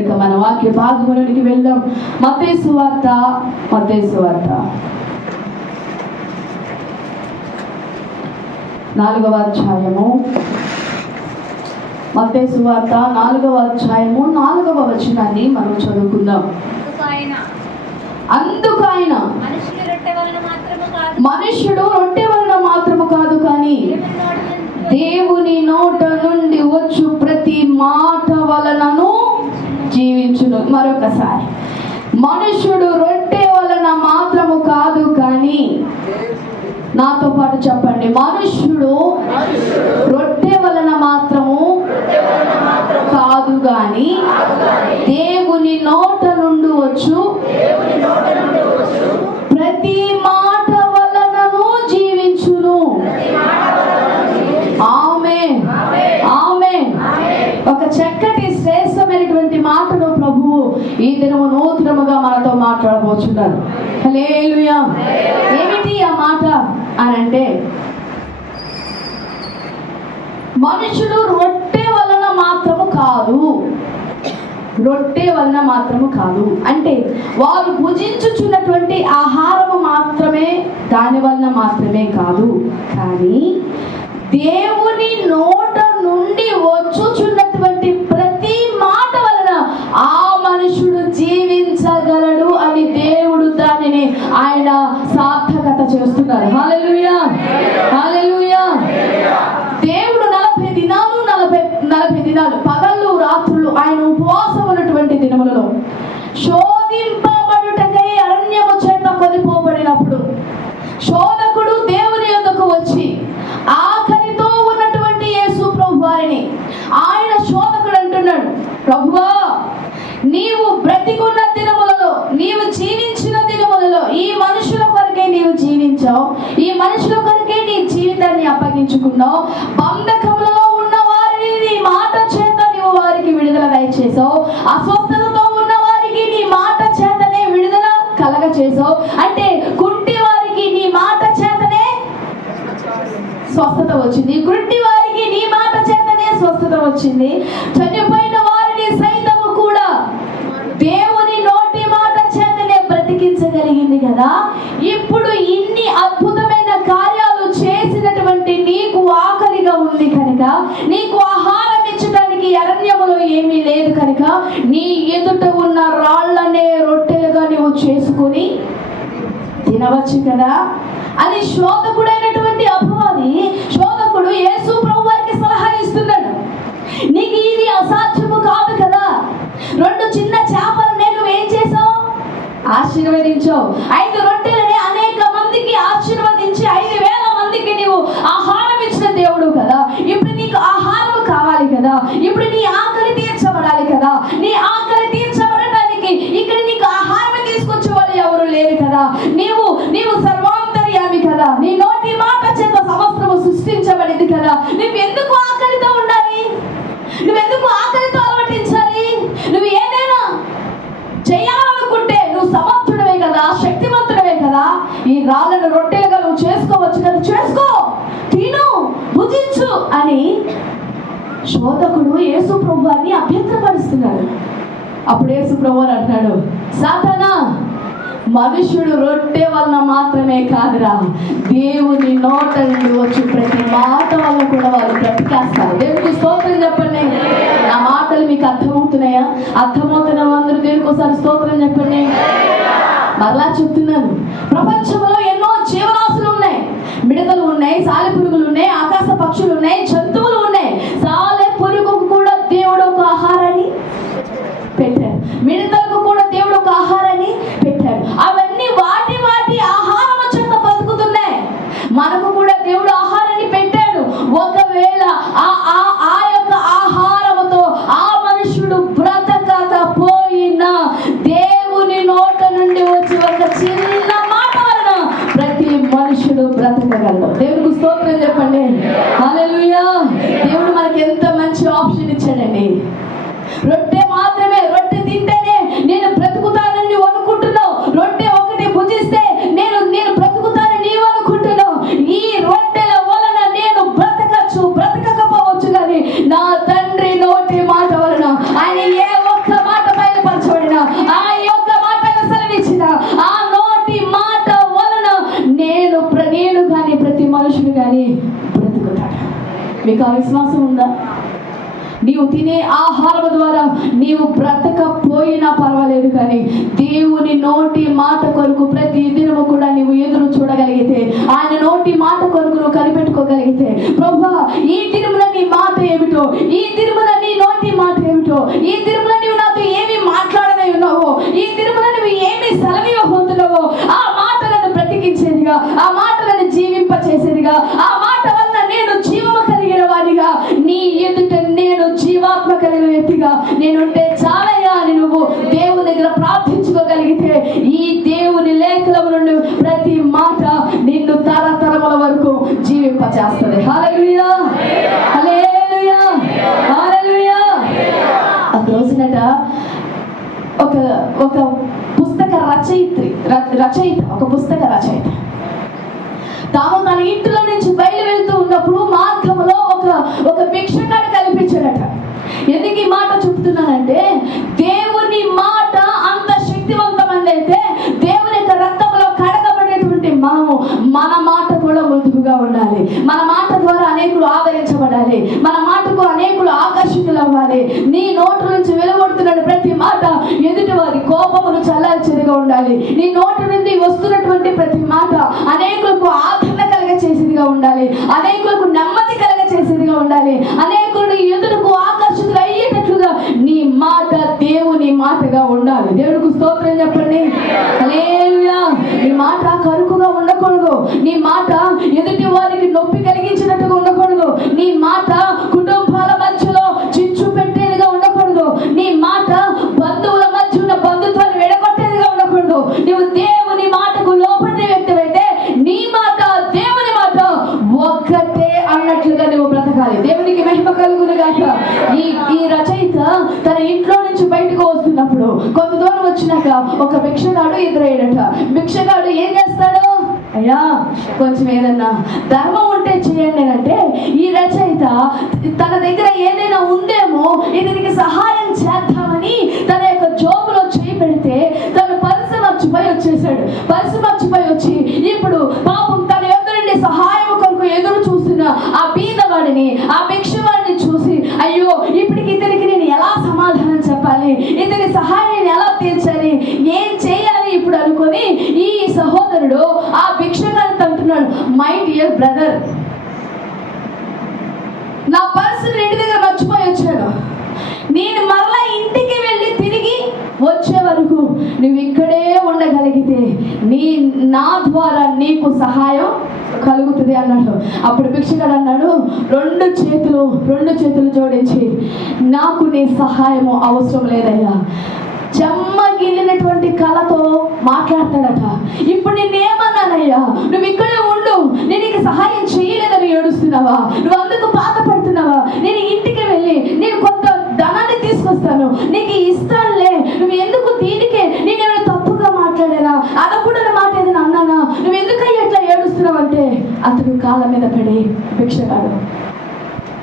ఇక మన వాక్య భాగంలోనికి వెళ్దాం. మత్తయి సువార్త 4వ అధ్యాయము. మత్తయి సువార్త 4వ అధ్యాయము 4వ వచనాన్ని మనం చదువుకుందాం. అందుకు ఆయన మనుష్యుడు రొట్టె వలన మాత్రము కాదు కానీ దేవుని నోట నుండి వచ్చు ప్రతి మాట వలనను జీవించును. మరొకసారి, మనుష్యుడు రొట్టె వలన మాత్రము కాదు కానీ, నాతో పాటు చెప్పండి, మనుష్యుడు రొట్టె వలన మాత్రము కాదు కానీ దేవుని నోట నుండి వచ్చు ప్రతి మాట వలనను జీవించును. ఆమేన్, ఆమేన్. ఒక చక్కటి శ్రేష్టమైనటువంటి మాటను ప్రభువు ఈ దినము నూతనముగా మనతో మాట్లాడబోతున్నారు. హల్లెలూయా. ఏమిటి ఆ మాట అనంటే, మనుషుడు రొట్టె వలన మాత్రము కాదు, రొట్టె వలన మాత్రము కాదు అంటే వారు భుజించుచున్నటువంటి ఆహారము మాత్రమే దాని వలన మాత్రమే కాదు, కానీ దేవుని నోట నుండి వచ్చుచున్నటువంటి ప్రతి మాట వలన ఆ మనుషుడు జీవించగలడు అని దేవుడు దానిని ఆయన సార్థకత చేస్తున్నారు. హల్లెలూయా, హల్లెలూయా. దేవుడు 40 దినాలు పగళ్ళు రాత్రులు ఆయన ఉపవాసం ఉన్నటువంటి దినములలో శోధింపబడుటకై అరణ్యము చేత కొనిపోబడినప్పుడు శోధకుడు దేవుని యొద్దకు వచ్చి ఆకలితో ఉన్నటువంటి యేసు ప్రభు వారిని ఆయన శోధకుడు అంటున్నాడు, ప్రభువా, నీవు బ్రతికున్న దినములలో, నీవు జీవించిన దినములలో ఈ మనుషుల కొరకే నీవు జీవించావు, ఈ మనుషుల కొరకే నీ జీవితాన్ని అప్పగించుకున్నావు, బంధకములలో ఉన్న వారిని నీ మాట చేత నీవు వారికి విడుదల దయచేసావు, అస్వస్థతతో ఉన్న వారికి నీ మాట చేతనే విడుదల కలగ చేసావు. అంటే కుంటి వారికి నీ మాట చేతనే స్వస్థత వచ్చింది, గుడ్డి వారికి నీ మాట చేతనే స్వస్థత వచ్చింది, చనిపోయిన వారిని సైతము కూడా దేవుని నోటి మాట చేతనే బ్రతికించగలిగింది కదా. ఇప్పుడు ఇన్ని అద్భుతమైన కార్యాలు చేసినటువంటి నీకు ఆకలిగా ఉంది కనుక, నీకు ఆహారం ఇచ్చడానికి అరణ్యములో ఏమీ లేదు కనుక, నీ ఎదుట ఉన్న రాళ్లనే రొట్టెలుగా నువ్వు చేసుకుని తినవచ్చు కదా అని శోధకుడైనటువంటి అపవాది, శోధకుడు యేసు ప్రభు వారికి సలహా ఇస్తున్నాడు. నీకు ఇది అసాధ్యము కాదు కదా, 2 చిన్న చేపలనే నువ్వేం చేసావు? ఆశీర్వదించావు. 5 రొట్టెలని అనేక మందికి ఆశీర్వదించి 5,000 మందికి నీవు ఆహారం ఇచ్చిన దేవుడు కదా. ఇప్పుడు నీకు ఆహారం కావాలి కదా, ఇప్పుడు నీ ఆకలి తీర్చబడాలి కదా. నీ ఆకలి తీర్చబడటానికి ఇక్కడ నీకు ఆహారం తీసుకొచ్చే వాళ్ళు ఎవరు లేరు కదా. నీవు సర్వాంతర్యామి కదా, నీ నోటి మాట చేత సమస్తము సృష్టించబడింది కదా. నువ్వెందుకు ఆకలితో ఉండాలి? నువ్వెందుకు ఆకలితో అలవటించాలి? నువ్వు ఏదైనా చేయాలనుకుంటే నువ్వు సమర్థుడవే కదా, శక్తివంతుడవే కదా. ఈ రాళ్ళను రొట్టెలుగా నువ్వు చేసుకోవచ్చు కదా, చేసుకో, తిను, భుజించు అని శోధకుడు యేసు ప్రభువాన్ని అభ్యంతరపరుస్తున్నాడు. అప్పుడు యేసు ప్రభువు అంటున్నాడు, సాతానా, మనుషుడు రొట్టె వలన మాత్రమే కాదురా, దేవుని నోట నుండి వచ్చి ప్రతి మాట వల్ల కూడా వాళ్ళు బ్రతికేస్తారు. దేవునికి స్తోత్రం చెప్పండి. నా మాటలు మీకు అర్థమవుతున్నాయా? అర్థమవుతున్న అందరూ దేవునికి ఒకసారి స్తోత్రం చెప్పండి. మరలా చెప్తున్నాను, ప్రపంచంలో ఎన్నో జీవరాశులు ఉన్నాయి, మిడతలు ఉన్నాయి, సాలెపురుగులు ఉన్నాయి, ఆకాశ పక్షులు ఉన్నాయి, జంతువులు ఉన్నాయి. సాలెపురుగుకు కూడా దేవుడు ఒక ఆహారాన్ని పెట్టాడు, మిడతలకు కూడా దేవుడు ఒక ఆహారాన్ని పెట్టాడు. అవన్నీ వాటి ఆహారం చేత బతుకుతున్నాయి. మనకు కూడా దేవుడు ఆహారాన్ని పెట్టాడు. ఒకవేళ ఆ యొక్క ఆహారముతో ఆ మనుషుడు బ్రతకకపోయినా దేవుని నోట నుండి వచ్చి ఒక చిన్న మాట వలన ప్రతి మనుషుడు బ్రతకగలడు. దేవునికి స్తోత్రం చెప్పండి. హల్లెలూయా. నీకు ఆ విశ్వాసం ఉందా? నీవు తినే ఆహారం ద్వారా నీవు బ్రతకపోయినా పర్వాలేదు, కానీ దేవుని నోటి మాట కొరకు ప్రతి దినము కూడా నీవు ఎదురు చూడగలిగితే, ఆయన నోటి మాట కొరకు నువ్వు కనిపెట్టుకోగలిగితే, ప్రభువా ఈ దినమున నీ మాట ఏమిటో, ఈ దినమున నీ నోటి మాట ఏమిటో, ఈ దినమున నీవు నాతో ఏమి మాట్లాడనై ఉన్నావో, ఈ దినమున నువ్వు ఏమి సెలవివ్వబోతున్నావో, ఆ మాటలను బ్రతికించేదిగా, ఆ మాటలను జీవింపచేసేదిగా, ఆ మాట వల్ల నేను జీవము కలిగిన వాడిగా, నీ ఎదుట నేను జీవాత్మ కలిగిన వ్యక్తిగా నేనుంటే చాలయ్యా అని నువ్వు దేవుని దగ్గర ప్రార్థించుకోగలిగితే, ఈ దేవుని లేఖల నుండి ప్రతి మాట నిన్ను తరతరముల వరకు జీవింపచేస్తుంది. హల్లెలూయా, హల్లెలూయా, హల్లెలూయా. ఆ రోజునట ఒక పుస్తక రచయిత ఒక పుస్తక రచయిత తాను తన ఇంటిలో నుంచి బయలు వెళ్తూ ఉన్నప్పుడు మార్గంలో ఒక భిక్షగాడు కనిపించాడట. ఎందుకు ఈ మాట చెప్తున్నానంటే, దేవుని మాట అంత శక్తివంతమైనది అయితే దేవుని యొక్క రక్తంలో కడగబడేటువంటి మనము మన మాట కూడా మృదువుగా ఉండాలి. మన మాట ద్వారా అనేకులు ఆదరించబడాలి, మన మాటకు అనేకులు ఆకర్షితులు అవ్వాలి. నీ నోటు నుంచి వెలువడుతున్న ప్రతి మాట ఎదుటి వారి కోపమును చల్లార్చేదిగా ఉండాలి. నీ నోటి నుండి వస్తున్నటువంటి ప్రతి మాట అనేకులకు ఆదరణ కలగ చేసేదిగా ఉండాలి, అనేకులకు నెమ్మది కలగ చేసేదిగా ఉండాలి, అనేకులను ఎదురుకు ఆకర్షితులు అయ్యేటట్లుగా నీ మాట దేవుని మాటగా ఉండాలి. దేవునికి స్తోత్రం చెప్పండి. హల్లెలూయా. నీ మాట కరుకుగా ఉండకూడదు, నీ మాట ఎదుటి వారికి నొప్పి కలిగించినట్టుగా ఉండకూడదు, నీ మాట కుటుంబాల మధ్యలో చిచ్చు పెట్టేదిగా ఉండకూడదు, నీ మాట బంధువుల మధ్య ఉన్న బంధుత్వాన్ని విడగొట్టేదిగా ఉండకూడదు. నువ్వు దేవుని మాటకు లోపడిన వ్యక్తివైతే నీ మాట దేవుని మాట ఒక్కటే అన్నట్లుగా నువ్వు బ్రతకాలి. దేవునికి మహిమ కలుగును గాక. ఈ రచయిత తన ఇంట్లో నుంచి బయటకు వస్తున్నప్పుడు కొంత దూరం వచ్చినాక ఒక భిక్షగాడు ఎదురయ్యాడట. భిక్షగాడు ఏం చేస్తాడు? అయ్యా కొంచెం ఏదన్నా ధర్మం ఉంటే చేయండి అంటే, ఈ రచయిత తన దగ్గర ఏదైనా ఉందేమో ఇతనికి సహాయం చేద్దామని తన యొక్క జోబులో చేయి పెడితే తను పర్సు మర్చిపోయి వచ్చేసాడు. పర్సు మర్చిపోయి వచ్చి ఇప్పుడు పాపం తన ఎదురుండి సహాయం కొరకు ఎదురు చూస్తున్న ఆ బీదవాడిని, ఆ భిక్షవాడిని చూసి, అయ్యో ఇప్పటికి ఇతనికి నేను ఎలా సమాధానం చెప్పాలి, ఇతని సహాయాన్ని ఎలా తీర్చాలి, ఏం చేయాలి ఇప్పుడు అనుకొని ఈ సహోదరుడు ఆ భిక్షగాడితో అంటున్నాడు, మై డియర్ బ్రదర్, నా పర్సు ఇంటి దగ్గర మర్చిపోయి వచ్చాను, నేను మరలా ఇంటికి వెళ్ళి తిరిగి వచ్చే వరకు నువ్వు ఇక్కడే ఉండగలిగితే నా ద్వారా నీకు సహాయం కలుగుతుంది అన్నాడు. అప్పుడు భిక్షగాడు అన్నాడు, రెండు చేతులు జోడించి, నాకు నీ సహాయము అవసరం లేదయ్యా. చెమ్మగిలినటువంటి కళతో మాట్లాడతాడట. ఇప్పుడు నేనేమన్నానయ్యా, నువ్వు ఇక్కడే ఉండు, నేను నీకు సహాయం చేయలేదని ఏడుస్తున్నావా, నువ్వు అందుకు బాధపడుతున్నావా, నేను ఇంటికి వెళ్ళి నేను కొంత ధనాన్ని తీసుకొస్తాను, నీకు ఇస్తానులే, నువ్వు ఎందుకు దీనికే నేనేమైనా తప్పుగా మాట్లాడానా, అనకూడని మాట ఏదైనా అన్నానా, నువ్వు ఎందుకయ్యా ఎట్లా ఏడుస్తున్నావు అంటే, అతడు కాళ్ళ మీద పడి, భిక్షగాడు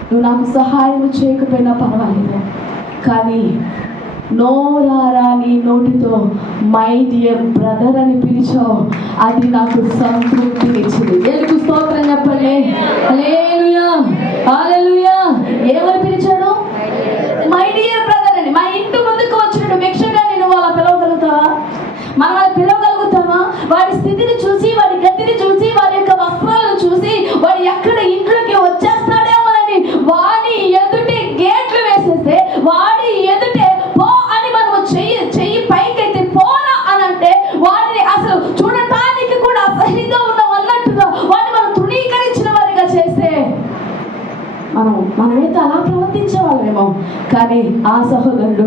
నువ్వు నాకు సహాయం చేయకపోయినా పర్వాలేదు, కానీ నోరారా నీ నోటితో మై డియర్ బ్రదర్ అని పిలిచావు, అది నాకు సంతృప్తినిచ్చింది. దేవునికి స్తోత్రం చెప్పండి. హల్లెలూయా, హల్లెలూయా. ఏమని పిలిచాడు? మై డియర్ బ్రదర్ అని. మా ఇంటి ముందుకు వచ్చినట్టు భిక్షగాన్ని నువ్వు అలా పిలవగలుగుతావా? మనం అలా పిలవగలుగుతామా? వాడి స్థితిని చూసి, వాడి గతిని చూసి, వాడి యొక్క వస్త్రాలను చూసి, వాడు ఎక్కడ ఇంట్లోకి వచ్చేస్తాడేమోనని వాడి ఎదుటి గేట్లు వేసేస్తే, వాడి ఎదుటే పో అని మనము చెయ్యి పైకెత్తి పోరా అని అంటే, వాడిని అసలు చూడటానికి కూడా అసహ్యంగా ఉన్నాం అన్నట్టుగా వాడిని మనం తృణీకరించిన వారిగా చేస్తే మనమైతే అలా ప్రవర్తించే వాళ్ళేమో. కానీ ఆ సహోదరుడు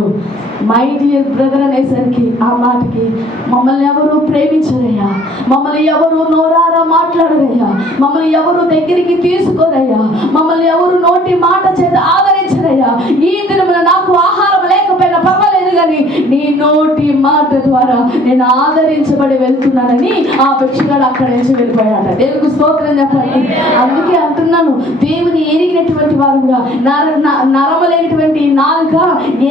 మై డియర్ బ్రదర్ అనేసరికి ఆ మాటకి మమ్మల్ని ఎవరు ప్రేమించరయ్యా, మమ్మల్ని ఎవరు నోరారా మాట్లాడరయ్యా, మమ్మల్ని ఎవరు దగ్గరికి తీసుకోరయ్యా, మమ్మల్ని ఎవరు నోటి మాట చేత ఆదరించరయ్యా, ఈ దినమున నాకు ఆహారం లేకపోయినా పర్వాలేదు కానీ నీ నోటి మాట ద్వారా నేను ఆదరించబడి వెళ్తున్నానని ఆ భిక్షగాడు అక్కడి నుంచి వెళ్ళిపోయాడట. దేవునికి స్తోత్రం చెప్పండి. అందుకే అంటున్నాను, దేవుని ఎరిగినటువంటి వారుగా నరమలేనటువంటి నాలుక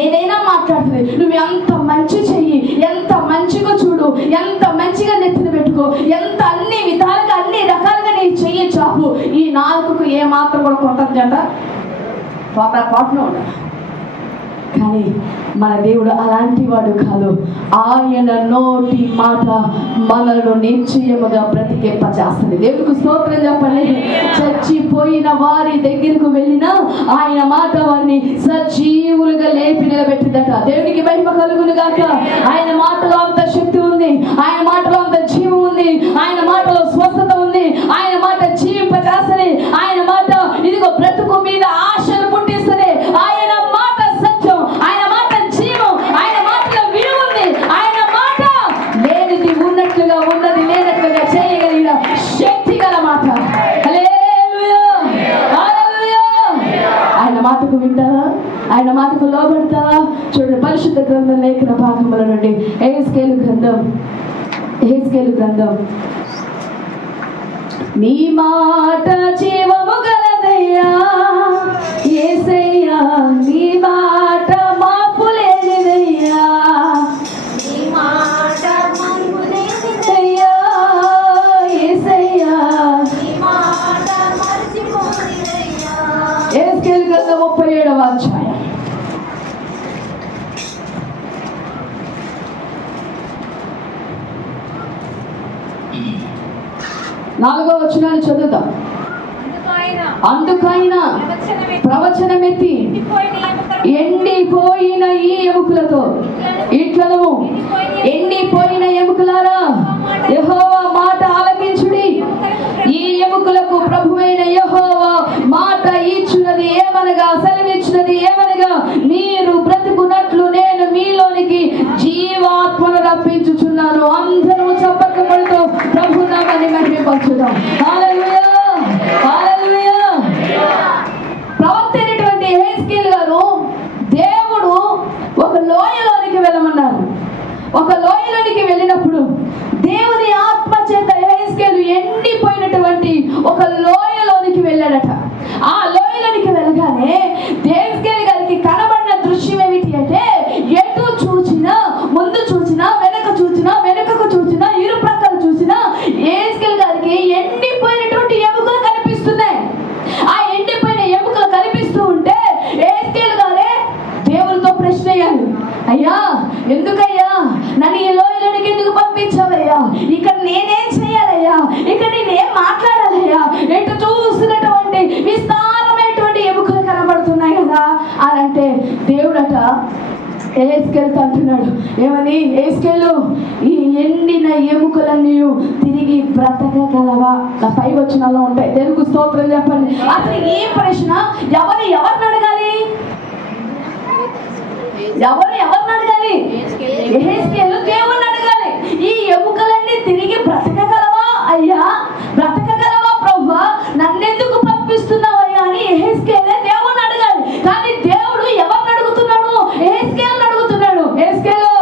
ఏదైనా మాట్లాడుతుంది. నువ్వు ఎంత మంచి చెయ్యి, ఎంత మంచిగా చూడు, ఎంత మంచిగా నెత్తిన పెట్టుకో, ఎంత అన్ని విధాలుగా అన్ని రకాలుగా నీ చెయ్యి చాపు, ఈ నాలుకకు ఏ మాత్రం కూడా కొంత పాటలో ఉండాలి. కానీ మన దేవుడు అలాంటి వాడు కాదు. ఆయన నోటి మాట మనలో నిశ్చయముగా బ్రతికింపచేస్తుంది. దేవుడికి స్తోత్రం చెప్పండి. చచ్చిపోయిన వారి దగ్గరకు వెళ్ళినా ఆయన మాట వారిని సజీవులుగా లేపి నిలబెట్టిందట. దేవునికి మహిమ కలుగును గాక. ఆయన మాటలో అంత శక్తి ఉంది, ఆయన మాటలో అంత జీవం ఉంది, ఆయన మాటలో స్వస్థత ఉంది, ఆయన మాట జీవింపచేస్తుంది, ఆయన మాట ఇదిగో బ్రతుకు మీద ఆశలు పుట్టిస్తుంది. ఆయన మాట సత్యం, ఆయన మాట జీవం, ఆయన మాటలో విలువ ఉంది. ఆయన మాట లేనిది ఉన్నట్లుగా, ఉన్నది లేనట్లుగా చేయగలిగిన శక్తి గల మాట. హల్లెలూయా, హల్లెలూయా. ఆయన మాటకు వింటారా? ఆయన మాటకు లోబడతావా? చూడండి, పరిశుద్ధ గ్రంథం లేఖన భాగముల నుండి యెహెజ్కేలు గ్రంథం. నీ మాట జీవము గలదయ్యా యేసయ్యా, నీ మాట మార్పు లేనిదయ్యా, నీ మాట మార్పు లేనిదయ్యా యేసయ్యా, నీ మాట మర్చిపోనిదయ్యా. యెహెజ్కేలు గ్రంథం 37వ అధ్యాయం 4వ వచనాన్ని చదువుదాం. అందుకైన ప్రవచనమెత్తి ఎండిపోయిన ఈ ఎముకలతో ఇట్లను, ఎండిపోయిన ఎముకలారా యెహోవా మాట ఆలకించుడి. ఈ ఎముకలకు ప్రభువైన యెహోవా మాట ఇచ్చున్నది ఏమనగా, సెలవిచ్చినది ఏమనగా, మీరు బ్రతుకున్నట్లు నేను మీలోనికి జీవాత్మను రప్పించుచున్నాను. అందరూ చప్పట్లు కొడుతూ ప్రభు నామమును మహిమపరచుదాం. హల్లెలూయా, హల్లెలూయా. ప్రవక్త అయినటువంటి యెహెజ్కేలు గారు దేవుడు ఒక లోయలోనికి వెళ్ళమన్నారు. ఒక లోయలోనికి వెళ్ళినప్పుడు దేవుని ఆత్మ చేత యెహెజ్కేలు ఎండిపోయినటువంటి ఒక లోయలోనికి వెళ్ళాడట. ఆ లోయలోనికి వెళ్ళగానే యెహెజ్కేలు గారికి కనబడిన దృశ్యం ఏమిటి అంటే, ఎటు చూచినా, ముందు చూచినా, వెనుకకు చూచినా, ఇరు ప్రక్కల చూసినా యెహెజ్కేలు గారికి ఎండిపోయినటువంటి ఎముకలు కనిపిస్తున్నాయి. ఆ ఎండిపోయిన ఎముకలు కనిపిస్తూ ఉంటే యెహెజ్కేలు గారే దేవునితో ప్రశ్న అయ్యారు. అయ్యా, ఎందుకయ్యా నన్ను ఈ లోయలోనికి ఎందుకు పంపించావయ్యా? ఇక్కడ నేనేం చేయాలయ్యా? ఇక్కడ నేనేం మాట్లాడాలయ్యా? ఎటు చూస్తున్నటువంటి విస్తారమైనటువంటి ఎముకలు కనబడుతున్నాయి కదా అని అంటే దేవుడట యెహెజ్కేలుతో అంటున్నాడు, ఏమని? యెహెజ్కేలు, ఈ ఎండిన ఎముకలన్నీ తిరిగి బ్రతకగలవా? నా 5 వచనాల్లో ఉంటాయి. దేవునికి స్తోత్రం చెప్పండి. అసలు ఈ ప్రశ్న ఎవరిని అడగాలి? ఎవరిని అడగాలి? యెహెజ్కేలు దేవుణ్ణి అడగాలి. ఈ ఎముకలన్నీ తిరిగి బ్రతకగలవా అయ్యా? బ్రతకగలవా ప్రభువా? నన్నెందుకు పంపిస్తున్నావు అయ్యా అని యెహెజ్కేలే దేవుణ్ణి అడగాలి. కానీ దేవుడు ఎవరిని అడుగుతున్నాడు? యెహెజ్కేలుని అడుగుతున్నాడు. యెహెజ్కేలు,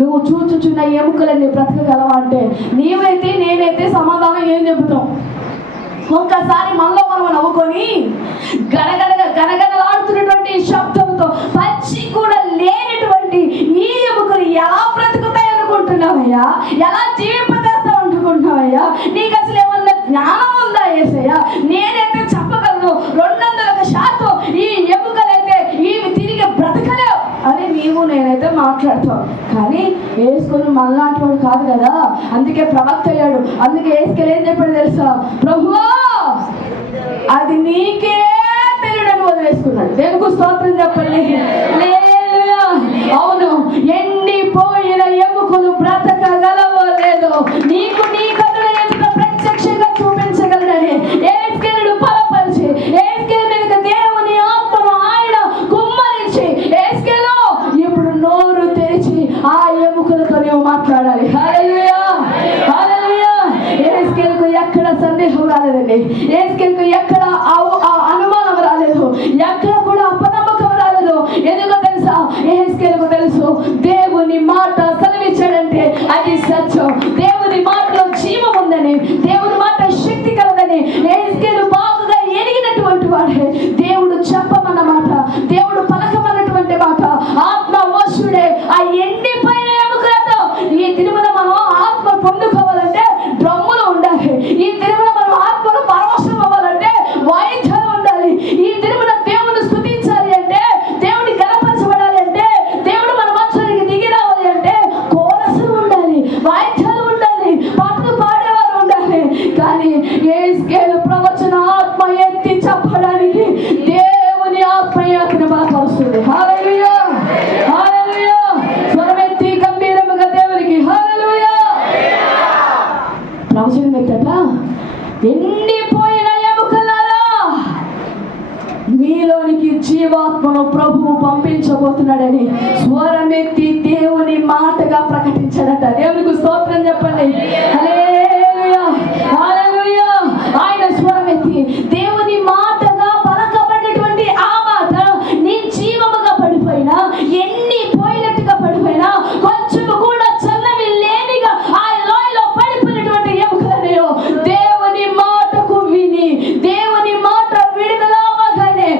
నువ్వు చూచుచున్న ఎముకలన్నీ బ్రతకగలవా అంటే నీవైతే నేనైతే సమాధానం ఏం చెబుతాం? ఒక్కసారి మనలో మనం నవ్వుకొని గనగనలాడుతున్నటువంటి శబ్దంతో పచ్చి కూడా లేనటువంటి ఈ ఎముకలు ఎలా బ్రతుకుతాయి అనుకుంటున్నావయ్యా? ఎలా జీవింపజేస్తావు అనుకుంటున్నావయ్యా? నీకు అసలు ఏమన్నా జ్ఞానం ఉందా యేసయ్యా? నేనైతే చెప్పగలను 200% ఈ ఎముకలైతే ఇవి తిరిగి బ్రతకలేవు అని నీవు నేనైతే మాట్లాడతాం. కానీ యేసుకొని మనలాంటి వాడు కాదు కదా, అందుకే ప్రవక్త అయ్యాడు. అందుకే యేసుకేలు ఏం చెప్పాడు తెలుసా? ప్రభువా, అది నీకే తెలియడని వదిలేసుకున్నాడు. దేవునికి స్తోత్రం చెప్పండి. హల్లెలూయా. అవును, ఎండిపోయిన ఎముకలు బ్రతకగలవో లేదో నీకు నీ కన్నుల ఎదుట ప్రత్యక్షంగా చూపించగలడని యెహెజ్కేలును బలపరిచి, యెహెజ్కేలు మీదకి దేవుని ఆత్మను ఆయన కుమ్మరించి, యెహెజ్కేలు ఇప్పుడు నోరు తెరిచి ఆ ఎముకలతో నీవు మాట్లాడాలి. హల్లెలూయా, హల్లెలూయా. యెహెజ్కేలుకు ఎక్కడ సందేహం రాలేదండి. యెహెజ్కేలుకు ఎక్కడ అనుమానం రాలేదు, ఎక్కడ కూడా అపనమ్మకం రాలేదు. ఎందుకో తెలుసా? యెహెజ్కేలుకు తెలుసు దేవుని మాట సెలవిచ్చాడంటే అది సత్యం. దేవుని మాటలో జీవం ఉందని, దేవుని మాట శక్తి కలదని యెహెజ్కేలు బాగుగా ఎరిగినటువంటి వాడే. దేవుడు చెప్పమన్న మాట, దేవుడు పలకమన్నటువంటి మాట ఆత్మ వశుడే. ఆ ఎండిపోయిన ఎముకలతో ఈ తిరుమల మనం ఆత్మ పొందుకోవాలంటే డ్రమ్ములు ఉండాలి. ఈ తిరుమల మనం ఆత్మను పరవశం జీవాత్మను ప్రభువు పంపించబోతున్నాడని స్వరమెత్తి దేవుని మాటగా ప్రకటించాడట. దేవునికి స్తోత్రం చెప్పండి. హల్లెలూయా, హల్లెలూయా. ఆయన స్వరమెత్తి దేవుని మాటగా పలకబడినటువంటి ఆ మాట నిర్జీవముగా పడిపోయినా, ఎన్ని పోయినట్టుగా పడిపోయినా, కొంచెం కూడా చల్లవి లేనిగా ఆ లోయలో పడిపోయినటువంటి ఎముకలనేయో దేవుని మాటకు విని, దేవుని మాట విడుదలవగానే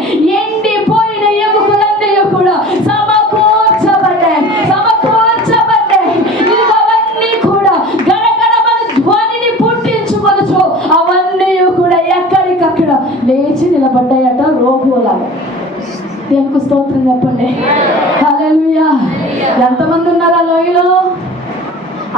ఎండిపోయిన ఎముకలన్నీ కూడా సమకూర్చబడ్డాయి. ఇవన్నీ కూడా గడగడమని ధ్వనిని పుట్టించుకొనుచు అవన్నీ కూడా ఎక్కడికక్కడ లేచి నిలబడ్డాయట రోగులాగా. దేవునికి స్తోత్రం చెప్పండి. హల్లెలూయా. ఎంతమంది ఉన్నారు ఆ లోయలో?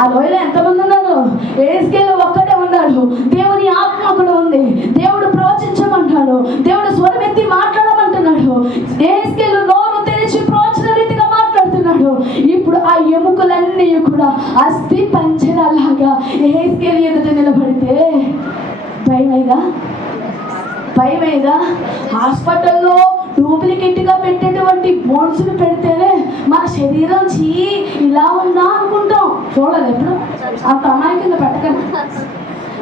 ఆ లోయలో ఎంతమంది ఉన్నారు? యేసుకేలు ఒక్కడే ఉన్నాడు. దేవుని ఆత్మ కూడా ఉంది. దేవుడు ప్రవచించమంటాడు, దేవుడు స్వరమెత్తి మాట్లాడమంటున్నాడు. యేసుకేలు నోరు తెరిచి ప్రవచన రీతిగా మాట్లాడుతున్నాడు. ఇప్పుడు ఆ ఎముకలన్నీ కూడా అస్థి పంజరాలాగా యేసుకేలు ఎదుట నిలబడితే భయమేదా? హాస్పిటల్లో డూప్లికేట్గా పెట్టేటువంటి బోన్స్ని పెడితేనే మన శరీరం ఇలా ఉందా అనుకుంటాం. చూడలేదు ఎప్పుడు అంత అమ్మాయి కింద పెట్టకండి.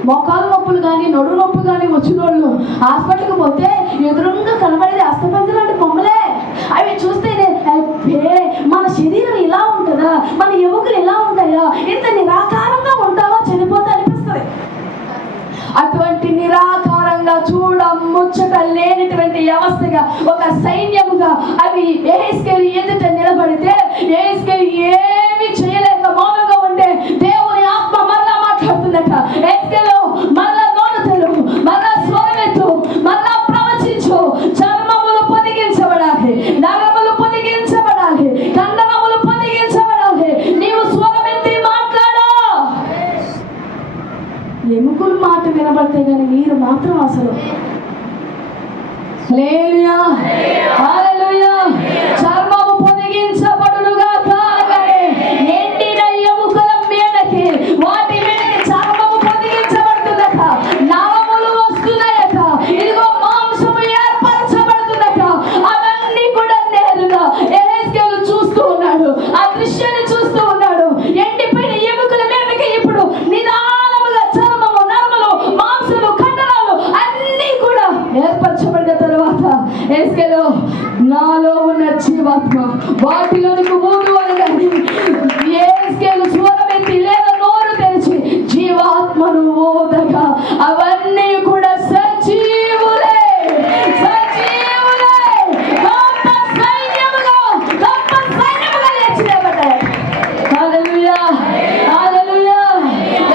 మోకాలు నొప్పులు కానీ నడువు నొప్పి కానీ వచ్చిన వాళ్ళు హాస్పిటల్కి పోతే ఎదురుగా కనబడేది అస్థిపంజరం లాంటి బొమ్మలే. అవి చూస్తేనే మన శరీరం ఇలా ఉంటుందా, మన ఎముకలు ఇలా ఉంటాయా, ఇంత నిరాకారంగా ఉంటావా, చనిపోతే అనిపిస్తుంది. అటువంటి నిరాకారంగా చూడ ముచ్చట లేనటువంటి వ్యవస్థగా ఒక సైన్యముగా అవి యెహెజ్కేలు ఎదుట నిలబడితే యెహెజ్కేలు ఏమి చేయలేక మౌనంగా ఉంటే దేవుని ఆత్మ మరలా మాట్లాడుతుందట. యెహెజ్కేలు మరలా నోరు తెరు, మరలా స్వరమెత్తు, మరలా ప్రవచించు. చర్మములు పొదిగించబడాలి, నరములు పొదిగించబడాలి, కండరములు పొదిగించబడాలి. నీవు స్వరమెత్తి మాట్లాడు. ఎముకలు మాట వినబడితే కానీ మీరు మాత్రం అసలు హల్లెలూయా, హల్లెలూయా. చర్మము పొదిగించబడునుగా కాగానే ఎండిన ఎముకల మీదకి, వాటి మీదకి చర్మము పొదిగించబడుతుందట, నరములు వస్తున్నాయట, ఇదిగో మాంసము ఏర్పరచబడుతుందట. అవన్నీ కూడా నేరుగా యెహెజ్కేలు చూస్తూ ఉన్నాడు, ఆ దృశ్యాన్ని చూస్తూ ఉన్నాడు. ఎండిపోయిన ఎముకల మీదకి ఇప్పుడు నిదానముగా చర్మము, నరములు, మాంసము, కండరాలు అన్నీ కూడా ఏర్పరచబడిన తర్వాత యెహెజ్కేలు నాలో ఉన్న జీవాత్మ వాటిలోనికి ఊరు అనగానే యెహెజ్కేలు స్వరమెత్తి లేదా నోరు తెరిచి జీవాత్మను ఊదగా అవన్నీ కూడా సజీవులే, గొప్ప సైన్యముగా లేచి నిలబడ్డాయి. హల్లెలూయా, హల్లెలూయా.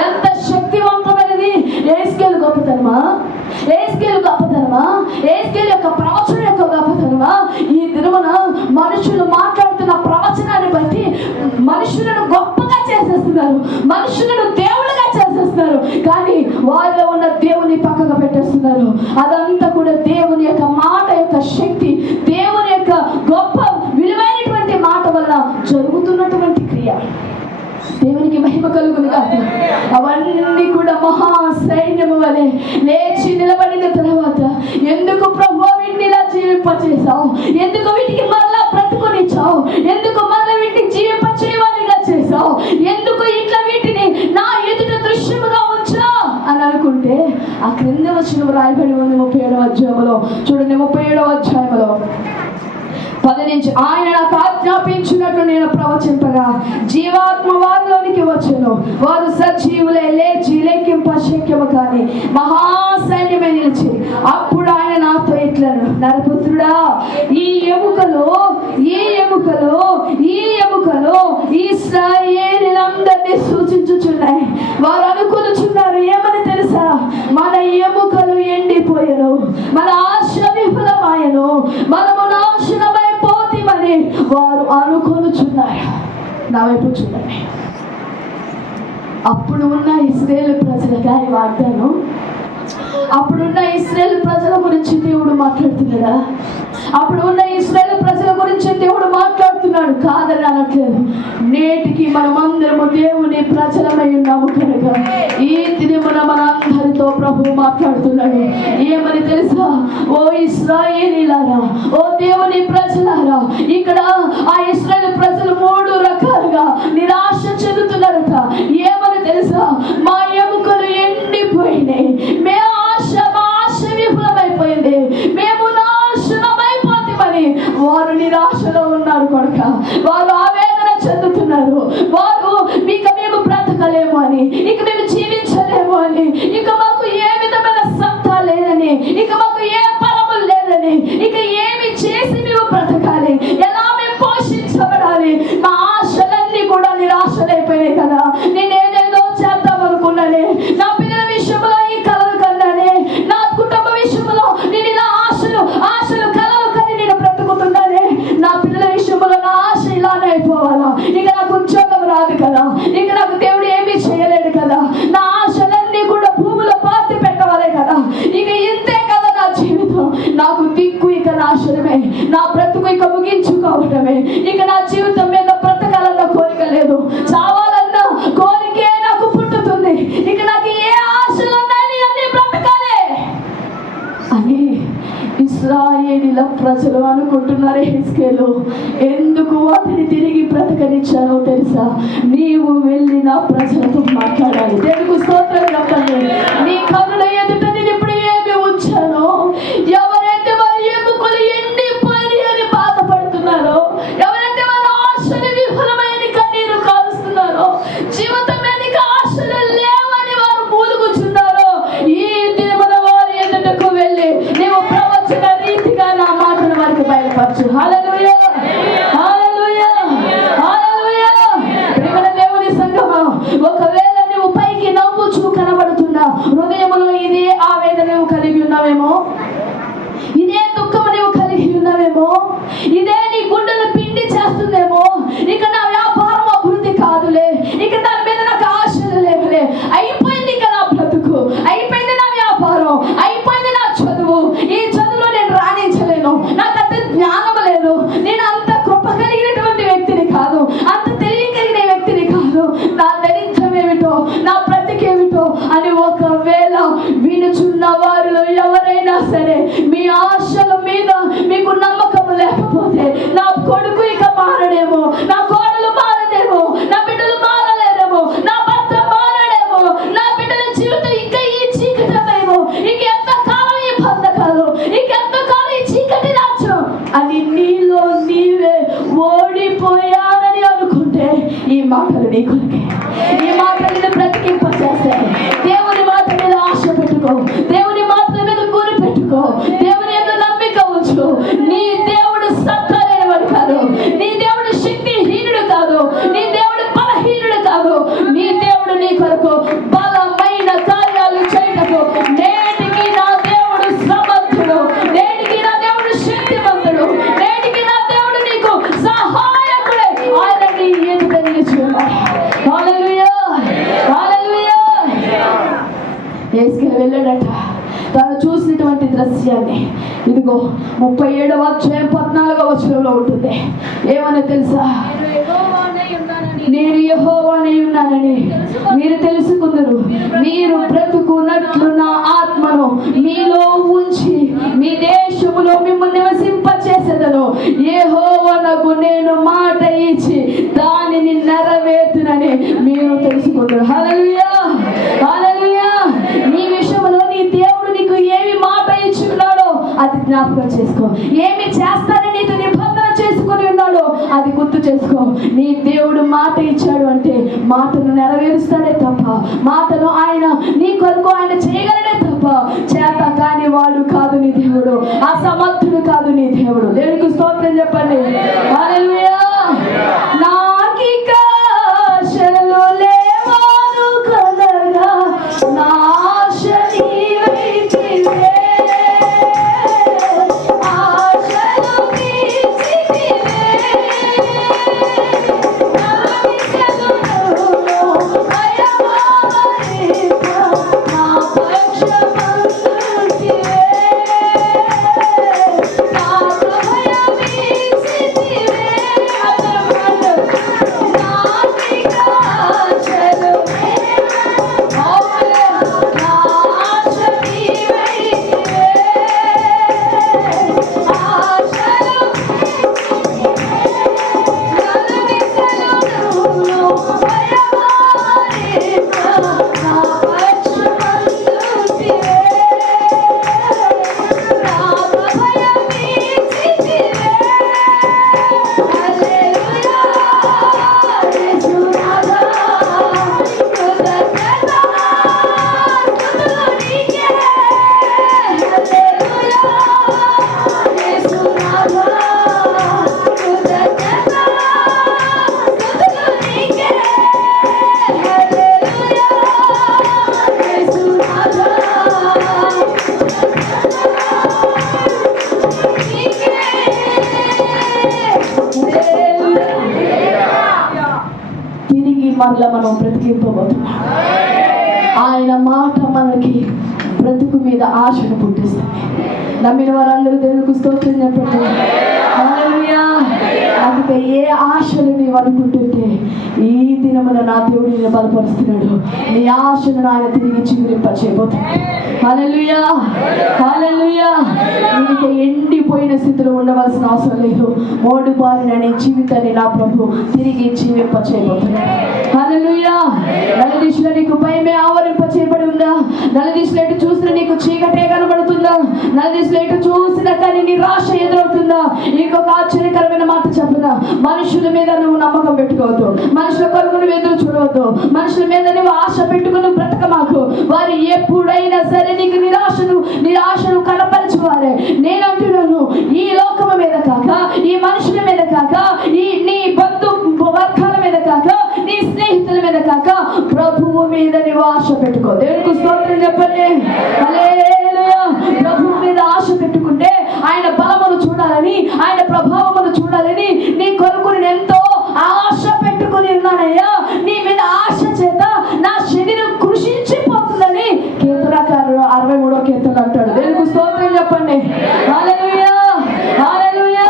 ఎంత శక్తివంతమైనది యెహెజ్కేలు గొప్పతనమా, యెహెజ్కేలు యొక్క ప్రవచన యొక్క గొప్పతనమా. ఈ దినమున మనుషులు మాట్లాడుతున్న ప్రవచనాన్ని బట్టి మనుషులను గొప్పగా చేసేస్తున్నారు, మనుషులను దేవుళ్ళగా చేసేస్తున్నారు. కానీ వారిలో ఉన్న దేవుని పక్కగా పెట్టేస్తున్నారు. అదంతా కూడా దేవుని యొక్క మాట యొక్క శక్తి, దేవుని యొక్క గొప్ప విలువైనటువంటి మాట వల్ల జరుగుతున్నటువంటి క్రియ. దేవునికి మహిమ కలుగును గాక. అవన్నీ కూడా మహా సైన్యము వలె లేచి నిలబడిన తర్వాత ఎందుకు ప్రభువా వీటిని ఇలా జీవింపచేసావు, ఎందుకు వీటికి మరలా బ్రతుకునిచ్చావు, ఎందుకు మరలా వీటిని జీవింపచేయవానిగా చేసావు, ఎందుకు ఇట్లా వీటిని నా ఎదుట దృశ్యముగా ఉంచా అని అనుకుంటే ఆ క్రింద వచనం రాయబడి ఉంది 37వ అధ్యాయంలో. చూడండి 37వ అధ్యాయంలో 10 నుంచి ఆయన నాకు ఆజ్ఞాపించినట్లు నేను ప్రవచింపగా జీవాత్మ వారిలోనికి వచ్చెను. వారు సజీవులే, లేచి లెక్కింప శక్యము కానీ మహాసైన్యమే నిలిచి. అప్పుడు ఆయన నాతో ఇట్లను, నరపుత్రుడా, ఈ ఎముకలు ఇశ్రాయేలీయులందరినీ సూచించుచున్నాయి. వారు అనుకొనుచున్నారు ఏమని తెలుసా, మన ఎముకలు ఎండిపోయెను, మన ఆశ విఫలమాయెను, మనము నాశనమైపోతామని వారు అనుకొనుచున్నారు. నా వైపు చూడండి. అప్పుడు ఉన్న ఇశ్రాయేలు ప్రజలకు ఆయన వాగ్దానం, అప్పుడున్న ఇశ్రాయేలు ప్రజల గురించి దేవుడు మాట్లాడుతున్నాడా? అప్పుడు ఉన్న ఇశ్రాయేలు ప్రజల గురించి దేవుడు మాట్లాడుతున్నాడు, కాదని అనట్లేదు. నేటికి మనమందరము దేవుని ప్రజలమై ఉన్నాము కనుక ఈ దినమున మనందరితో ప్రభు మాట్లాడుతున్నాడు. ఏమని తెలుసా? ఓ ఇశ్రాయేలీలారా, ఓ దేవుని ప్రజలారా, ఇక్కడ ఆ ఇశ్రాయేలు ప్రజలు 3 రకాలుగా నిరాశ చెందుతున్నారట. ఏమని తెలుసా? మా ఎముకలు ఎండిపోయినాయి, మా ఆశ విఫలమైపోయింది, మేము నాశనమైపోతామని వారు నిరాశలో ఉన్నారు కనుక వారు ఆవేదన చెందుతున్నారు. వారు ఇక మేము బ్రతకలేము అని, ఇక మేము జీవించలేము అని, ఇక మాకు ఏ విధమైన సత్తా లేదని, ఇక మాకు ఏ బలము లేదని, ఇక ఏమి చేసి మేము బ్రతకాలి, ఎలా మేము పోషించబడాలి, మా ఆశలన్నీ కూడా నిరాశలైపోయినాయి కదా. నేను ఏదేదో చేద్దాం అనుకున్నానే, నా పిల్లల విషయంలో ఈ కలలు కన్నానే, నా కుటుంబ విషయంలో నేను ఇలా ఆశలు కలలు కని నేను బ్రతుకుతున్నానే, నా పిల్లల విషయంలో నా ఆశ ఇలానే అయిపోవాలా, ఇక నాకు ఉద్యోగం రాదు కదా, ఇక నాకు దేవుడు ఏమీ చేయలేడు కదా, నా ఆశలన్నీ కూడా భూమిలో పాతి పెట్టవాలే కదా, ఇక ఇంతే కదా నా జీవితం, నాకు దిక్కు ఇక నాశనమే, నా బ్రతుకు ఇక ముగించుకోవటమే, ఇక నా జీవితం మీద బ్రతకాలన్న కోరిక లేదు, చావాలన్న కోరికే నాకు పుట్టుతుంది, ఇక నాకు ఏ ఆశలు ఉన్నాయి అన్ని బ్రతకాలే అని ఇశ్రాయేలీల ప్రజలు అనుకుంటున్నారు. హెజ్కేలు ఎందుకు వాటిని తిరిగి బ్రతకనిచ్చారో తెలుసా? నీవు వెళ్ళి నా ప్రజలతో మాట్లాడాలి. దేవునికి స్తోత్రం చెప్పండి. నీ కనుల ఎదుట నేను ఇప్పుడు ఏమి ఉంచానో, ఎవరైతే వారి ఎముకలు ఎండిపోయి అని బాధపడుతున్నారో, ఎవరైతే వారి ఆశలు విఫలమైన కన్నీరు కాలుస్తున్నారో, జీవితం మీదకి ఆశలు లేవని వారు మూలుగుచున్నారో, ఈ దినమున వారి ఎదుటకు వెళ్ళి నీవు ప్రవచన రీతిగా నా మాటను వారికి బయలుపరచు. హల్లెలూయా, హల్లెలూయా, హల్లెలూయా. ప్రియమైన దేవుని సంగమా, ఒకవేళ నువ్వు పైకి నవ్వుచూ కనబడుతున్నా, హృదయంలో ఇదే ఆవేదన నువ్వు కలిగి ఉన్నావేమో, ఇదే దుఃఖము నువ్వు కలిగి ఉన్నావేమో, ఇదే నీ గుండెలు పిండి చేస్తుందేమో, ఇక నా వ్యాపారం అభివృద్ధి కాదులే, ఇక దాని మీద నాకు ఆశలు లేవులే, అయిపోయింది ఇక నా బ్రతుకు, అయిపోయింది నా వ్యాపారం, అయిపోయింది నా చదువు, ఈ చదువులో నేను రాణించలేను, నాకు అంత జ్ఞానం లేదు, నేను అంత కృప కలిగినటువంటి వ్యక్తిని కాదు, అంత తెలివి కలిగిన వ్యక్తిని కాదు, నా దరిద్రం ఏమిటో, నా బ్రతికేమిటో అని ఒకవేళ వినుచున్న వారిలో ఎవరైనా సరే మీ ఆశల మీద మీకు నమ్మకం లేకపోతే, నా కొడుకు ఇక మారడేమో, నా కోడలు మారదేమో, నా బిడ్డలు మారలేదేమో, నా భర్త మారడేమో, నా బిడ్డల జీవితం ఇంకా ఈ చీకటమేమో, ఇంకెంత కాలం ఈ బంధకాలు, ఇంకెంత కాలం ఈ చీకటి రాజ్యం అని నీలో నీవే ఓడిపోయానని అనుకుంటే ఈ మాటలు నీ కొరకే, ఈ మాటలను బ్రతికింపచేస్తాయి. దేవుని మాట మీద ఆశ పెట్టుకో, దేవుని మాటల మీద గురి పెట్టుకో, దేవుని యొక్క నమ్మిక ఉంచు. నీ దేవుడు సత్తా లేనివాడు కాదు, నీ దేవుడు శక్తిహీనుడు కాదు, నీ దేవుడు బలహీనుడు కాదు, నీ దేవుడు నీ కొరకు బలమైన కార్యాలు చేయటకు నేటికి నా దేవుడు సమర్థుడు, నేటికి నా దేవుడు శక్తివంతుడు, నేటికి నా దేవుడు నీకు సహాయకుడే. ఆయన నీ ఎదుట నిలుచున్నాడు. హల్లెలూయా, హల్లెలూయా. హెజ్కేలు వెళ్ళాడట. తాను చూసినటువంటి దృశ్యాన్ని ఇదిగో 37వ అధ్యాయం 14వ వచనంలో ఉంటుంది. ఏమని తెలుసా? నేను యెహోవానై ఉన్నానని మీరు తెలుసుకుందరు, మీరు బ్రతుకున్నట్లు నా ఆత్మను మీలో ఉంచి మీ దేశములో మిమ్మల్ని నివసింపచేసేదను. యెహోవానగు నేను మాట ఇచ్చి దానిని నెరవేర్చునని మీరు తెలుసుకుందరు. హల్లెలూయా, హల్లెలూయా. నీ విషయంలో నీ దేవుడు నీకు ఏమి మాట ఇచ్చి ఉన్నాడో అది జ్ఞాపకం చేసుకో. ఏమి చేస్తానని నీతో నిబంధన చేసుకుని ఉన్నాడో అది గుర్తు చేసుకో. నీ దేవుడు మాట ఇచ్చాడు అంటే మాటను నెరవేరుస్తాడే తప్ప, మాటను ఆయన నీ కొరకు ఆయన చేయగలడే తప్ప చేత కాని వాడు కాదు నీ దేవుడు, అసమర్థుడు కాదు నీ దేవుడు. దేవునికి స్తోత్రం చెప్పండి. హల్లెలూయా. నాకిక ఆశలు లేవాను కదగా, నా ఆశ నీవైతివే, ఆశలు నీచితివే, నా విషయమును భయమావరిత నా పక్షమందుంటివే, నా మరలా మనం బ్రతికింపబోతున్నాం. ఆయన మాట మనకి బ్రతుకు మీద ఆశను పుట్టిస్తుంది. నమ్మిన వారందరూ దేవునికి స్తోత్రం చెప్పండి. హల్లెలూయా. అందుకే ఏ ఆశలు నీవు అనుకుంటుంటే ఈ దినమున నా దేవుడు నిన్ను బలపరుస్తున్నాడు. నీ ఆశను ఆయన తిరిగి చిగురింప చేయబోతున్నాడు. హల్లెలూయా, హల్లెలూయా. నీకు ఎండిపోయిన స్థితిలో ఉండవలసిన అవసరం లేదు. మోడుబారిన నీ జీవితాన్ని నా ప్రభు తిరిగి జీవింప చేయబోతున్నాడు. హల్లెలూయా. నలుదిశలో నీకు భయమే ఆవరింప చేయబడి ఉందా? నలుదిశలో ఎటు చూసిన నీకు చీకటే కనబడుతుందా? నలుదిశలో ఎటు చూసినా కానీ నిరాశ ఎదురవుతుందా? ఇంకొక ఆశ్చర్యకరమైన మాట చెప్పునా, మనుషుల మీద నువ్వు నమ్మకం పెట్టుకోవద్దు. మనుషుల కొరకు నువ్వు ఎదురు చూడవద్దు. మనుషుల మీద నువ్వు ఆశ పెట్టుకుని బ్రతకమాకు. వారు ఎప్పుడైనా సరే నీకు నిరాశను కనపరచువారే. నేను అంటున్నాను, ఈ లోకము మీద కాక, ఈ మనుషుల మీద కాక, ఈ నీ బంధు వర్గాల మీద కాక, నీ స్నేహితుల మీద కాక, ప్రభువు మీద నువ్వు ఆశ పెట్టుకో. దేవునికి స్తోత్రం చెప్పండి. హల్లెలూయా. ప్రభువు మీద ఆశ పెట్టుకుంటే ఆయన బలమును చూడాలని, ఆయన ప్రభావమును చూడాలని నీ కొరకు నేను ఎంతో ఆశ పెట్టుకుని ఉన్నానయ్యా. నీ మీద ఆశ చేత నా శరీరం కృషించిపోతుందని కీర్తనకారుడు 63వ కీర్తన అంటాడు. దేవునికి స్తోత్రం చెప్పండి. హల్లెలూయా, హల్లెలూయా.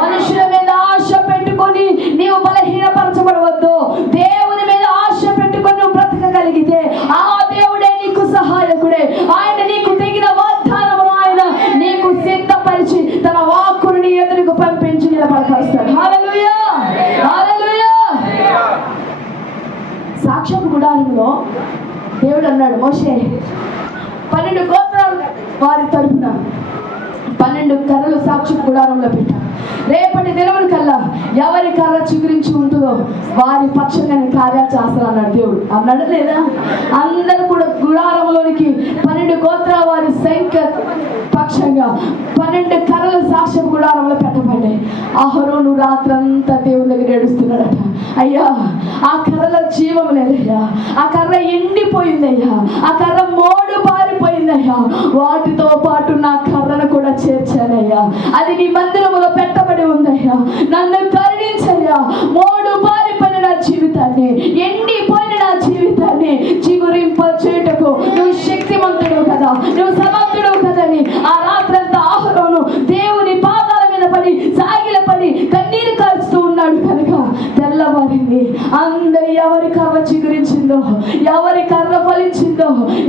మనుషుల మీద ఆశ పెట్టుకొని నీవు బలహీనపరచబడవద్దు. దేవుని మీద ఆశ పెట్టుకొని నువ్వు బ్రతకగలిగితే ఆ దేవుడే నీకు సహాయకుడే. ఆయన నీకు తగిన వాగ్దానమును ఆయన నీకు సిద్ధపరిచి తన వాక్కును నీ ఎదురుకు పంపించి నిలబడతాడు. హల్లెలూయా, హల్లెలూయా. సాక్ష్యపు గుడారంలో దేవుడు అన్నాడు, మోషే 12 గోత్రాలు వారి తరపున 12 కర్రలు సాక్షి గుడారంలో పెట్టాను. రేపటి దినముల కల్లా ఎవరి కర్ర చిగురించి ఉంటుందో వారి పక్షంగా నేను కార్యాలు చేస్తాను అన్నాడు దేవుడు. అన్నాడు లేదా? అందరూ కూడా గుడారంలోనికి 12 గోత్రాల వారి సంఖ్య పక్షంగా 12 కర్రలు సాక్ష్యం గుడారంలో పెట్టబడ్డాయి. అహరోను రాత్రంతా దేవుని దగ్గర ఏడుస్తున్నాడట. అయ్యా, ఆ కర్రలో జీవం లేదయ్యా, ఆ కర్ర ఎండిపోయిందయ్యా, ఆ కర్ర మోడు బారిపోయిందయ్యా, వాటితో పాటు నా కర్రను కూడా చేర్చానయ్యా, అది నీ మందిరములో పెట్టబడి ఉందయ్యా, నన్ను కరుణించయ్యా. మోడు బారిపోయిన నా జీవితాన్ని, ఎండిపోయిన నా జీవితాన్ని చిగురింప చేయుటకు నువ్వు శక్తివంతుడు కదా, నువ్వు సమర్థుడు కదని ఆ రాత్రంతా అహరోను దేవుని పాదాల మీద పడి సాగిలపడి కన్నీరు కాల్చుతూ ఉన్నాడు. కనుక తెల్లవారింది. అందరు ఎవరి కర్ర చిగురించిందో, ఎవరి కర్ర ఫలించిందో,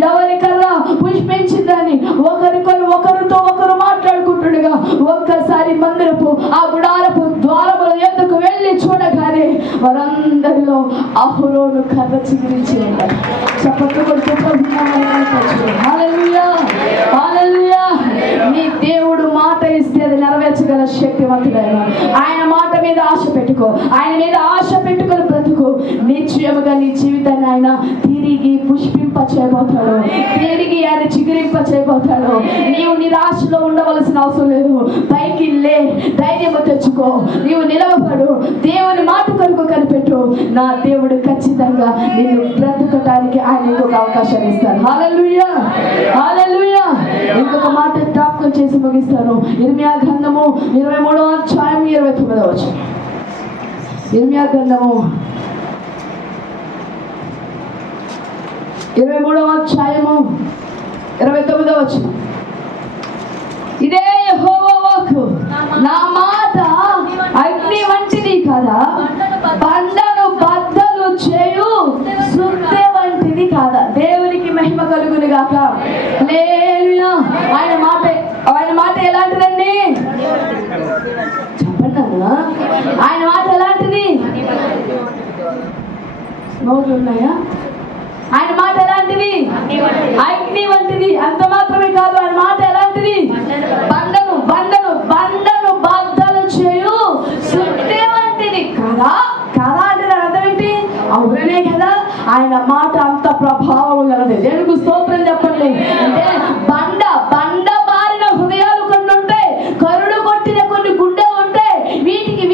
ఎవరి కర్ర పుష్పించిందని ఒకరితో ఒకరు మాట్లాడుకుంటుండగా ఒక్కసారి మందిరపు ఆ గుడారపు ద్వారముల యొద్దకు వెళ్ళి చూడగానే వారందరిలో అహరోను కర్ర చిగురించి ఉంటారు. చప్పట్లు కొడుతూ హల్లెలూయా, హల్లెలూయా. నీ దేవుడు మాట ఇస్తే అది నెరవేర్చగల శక్తివంతుడైన ఆయన మాట మీద ఆశ పెట్టుకో. ఆయన మీద ఆశ పెట్టుకొని బ్రతుకు. నిశ్చయముగా నీ జీవితాన్ని ఆయన తిరిగి పుష్పింప చేయబోతాడు, తిరిగి ఆయన చిగురింప చేయబోతాడు. నీవు నిరాశలో ఉండవలసిన అవసరం లేదు. పైకి లే, ధైర్యము తెచ్చుకో, నీవు నిలవబడు, దేవుని మాట కొరకు కనిపెట్టు. నా దేవుడు ఖచ్చితంగా నిన్ను బ్రతకటానికి ఆయన ఇంకొక అవకాశాన్ని ఇస్తాడు. హల్లెలూయా, హల్లెలూయా. ఇంకొక మాట జ్ఞాపకం చేసి ముగిస్తాను. ఇర్మియా గ్రంథము 23వ అధ్యాయం 29వ వచనం. ఇర్మియా గ్రంథము 23వ అధ్యాయము 29వ వచనం. ఇదే యెహోవా వాక్కు, నా మాట అగ్ని వంటిది కదా, బండను బద్దలు చేయు సుత్తె వంటిది కాదా. దేవునికి మహిమ కలుగును గాక. హల్లెలూయా. ఆయన మాట ఎలాంటిదండి? చెప్పండి అన్న. ఆయన మాట ఎలాంటిది? నోట్లు ఉన్నాయా? ఆయన మాట ఎలాంటిది? అగ్ని వంటిది. అంత మాత్రమే కాదు, ఆయన మాట ఎలాంటిది? బండను బద్దలు చేయు సుత్తె వంటిది కదా. కదా అంటే దాని అర్థం ఏంటి? అవునే కదా. ఆయన మాట అంత ప్రభావం కలది. దేవునికి స్తోత్రం చెప్పండి. అంటే బండ బారిన హృదయాలు కొన్ని ఉంటాయి, కరుడు కొట్టిన కొన్ని గుండెలు ఉంటాయి. వీళ్ళకి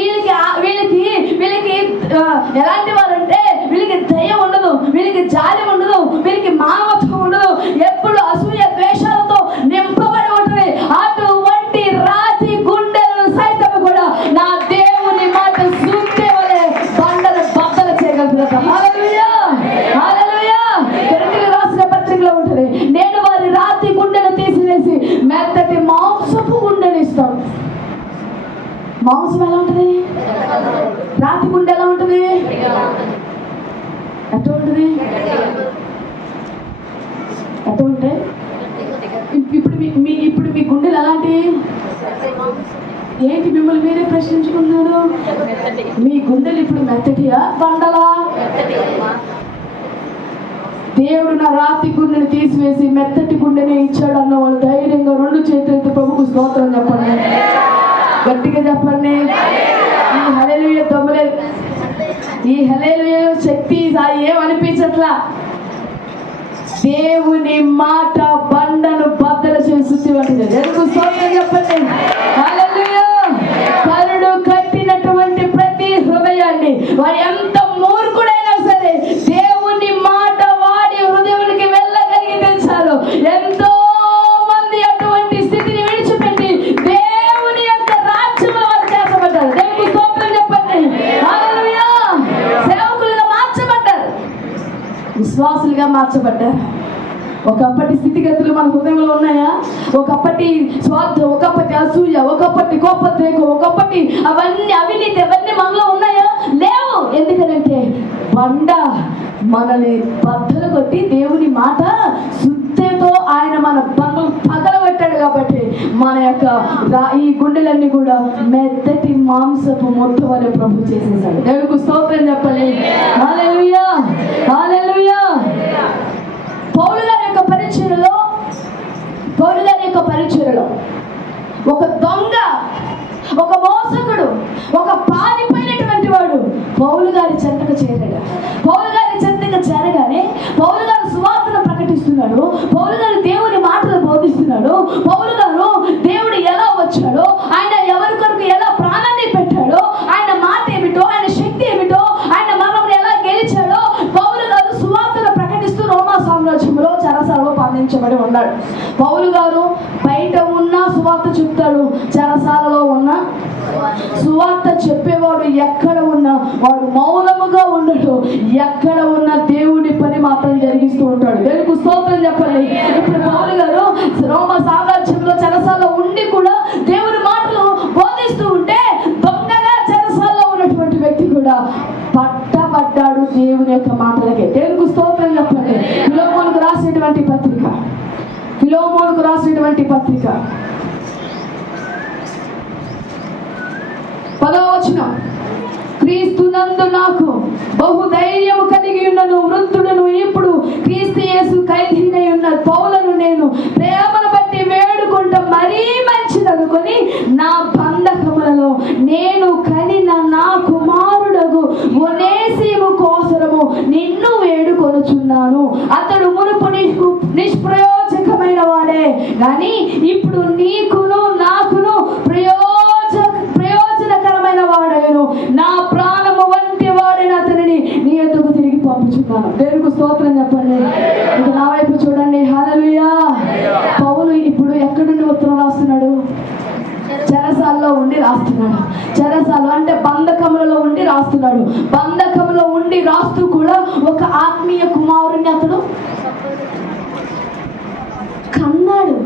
ఎలాంటి వారంటే వీళ్ళకి దయ ఉండదు, వీళ్ళకి జాలి ఉండదు, వీళ్ళకి మానవత్వం ఉండదు, ఎప్పుడు అసూయ ద్వేషాలతో నింపబడి ఉంటుంది. అటువంటి రాతి గుండెలను సైతం కూడా నా దేవుని మాట సుత్తే వలె బండను బద్దలు చేయగలుగుతారు. మాంసం ఎలా ఉంటుంది? రాతి గుండె ఎలా ఉంటుంది? ఎట్లా ఉంటుంది? ఎట్లా ఉంటాయి? ఇప్పుడు మీ గుండెలు ఎలాంటి? ఏంటి మిమ్మల్ని మీరే ప్రశ్నించుకున్నారు? మీ గుండెలు ఇప్పుడు మెత్తటియా బండలా? దేవుడు నా రాతి గుండెని తీసివేసి మెత్తటి గుండెనే ఇచ్చాడు అన్న వాళ్ళు ధైర్యంగా 2 చేతులతో ప్రభుకు స్తోత్రం చెప్పండి, గట్టిగా చెప్పండి. ఈ హల్లెలూయా తమ్ముడే, ఈ హల్లెలూయా శక్తి ఏమనిపించట్లా. దేవుని మాట బండను బద్దలు చేసి ఎందుకు స్తోత్రం చెప్పండి. హల్లెలూయా. కరుడు కట్టినటువంటి ప్రతి హృదయాన్ని వారు ఎంత మూర్ఖుడైనా సరే దేవుని మాట వాడి హృదయానికి వెళ్ళగలిగితే చాలు. ఎంతో మంది అటువంటి స్థితిని విడిచిపెట్టి దేవుని యొక్క రాజ్యంలో వారు చేర్చబడ్డారు. దేవునికి స్తోత్రం చెప్పండి. హల్లెలూయా. సేవకులుగా మార్చబడ్డారు, విశ్వాసులుగా మార్చబడ్డారు. ఒకప్పటి స్థితిగతులు మన హృదయంలో ఉన్నాయా? ఒకప్పటి స్వార్థం, ఒకప్పటి అసూయ, ఒకప్పటి కోపద్రేకం, ఒకప్పటి అవన్నీ అవినీతి, అవన్నీ మనలో ఉన్నాయా? లేవు. ఎందుకంటే బండ మనల్ని బద్దలు కొట్టి దేవుని మాట సుత్తెతో ఆయన మన బండలు పగలబెట్టాడు. కాబట్టి మన యొక్క ఈ గుండెలన్నీ కూడా మెత్తటి మాంసపు మొట్ట వలె ప్రభు చేసేసాడు. దేవునికి స్తోత్రం చెప్పండి. హల్లెలూయా, హల్లెలూయా. పౌలు గారి యొక్క పరిచర్యలో ఒక దొంగ, ఒక మోసకుడు, ఒక పారిపోయినటువంటి వాడు పౌలు గారి చెంతకు చేరాడు. పౌలు గారి చెంతకు చేరగానే పౌలు గారు సువార్తను ప్రకటిస్తున్నాడు. పౌలు గారు దేవుని మాటలు బోధిస్తున్నాడు. పౌలు గారు దేవుడు ఎలా వచ్చాడో, ఆయన ఎవరి కొరకు ఎలా ప్రాణాన్ని పెట్టాడో, ఆయన మాట ఏమిటో, ఆయన శక్తి ఏమిటో, ఆయన మరణం ఎలా గెలిచాడో పౌలు గారు సువార్తను ప్రకటిస్తూ రోమా సామ్రాజ్యంలో చెరసాలలో బంధించబడి ఉన్నాడు. పౌలు గారు బయట ఉన్న సువార్త చెప్తాడు, చెరసాలలో ఉన్న సువార్త చెప్పేవాడు ఎక్కడ ఉన్నా వాడు మౌనముగా ఉండడు. ఎక్కడ ఉన్న దేవుని పని మాత్రం జరిగిస్తూ ఉంటాడు. దేవునికి స్తోత్రం చెప్పండి. ఇప్పుడు పౌలు గారు రోమా సామ్రాజ్యంలో చెరసాలలో ఉండి కూడా దేవుని మాటలు బోధిస్తూ ఉంటే దొంగగా చెరసాలలో ఉన్నటువంటి వ్యక్తి కూడా పట్టబడ్డాడు దేవుని యొక్క మాటలకే. దేవునికి స్తోత్రం చెప్పండి. ఫిలోమోనుకు రాసినటువంటి పత్రిక, ఫిలోమోనుకు రాసినటువంటి పత్రిక 10వ వచనం, క్రీస్తునందు నాకు బహుధైర్యము కలిగి ఉన్నను, వృద్ధుడను, ఇప్పుడు క్రీస్తు యేసు ఖైదీనై ఉన్న పౌలను నేను ప్రేమను బట్టి వేడుకుంటా మరీ మంచిదనుకొని నా బంధకములలో నేను కనిన నా కుమారుడగు ఒనేసిము కోసరము నిన్ను వేడుకొనుచున్నాను. అతడు మునుపు నిష్ప్రయోజకమైన వాడే కానీ ఇప్పుడు నీకును నాకును ప్రయోజనకరమైన వాడేను. నా ప్రాణము వంటి వాడిన అతనిని నీ ఎద్దుకు తిరిగి పంపుచున్నాను. దేవునికి స్తోత్రం చెప్పండి. ఇక నా వైపు చూడండి. హల్లెలూయా. పౌలు ఇప్పుడు ఎక్కడి నుండి ఉత్తరం రాస్తున్నాడు? చెరసాలలో ఉండి రాస్తున్నాడు. చెరసాల అంటే బంధకములలో ఉండి రాస్తున్నాడు. బంధకములో ఉండి రాస్తూ కూడా ఒక ఆత్మీయ కుమారుని అతడు కన్నాడు.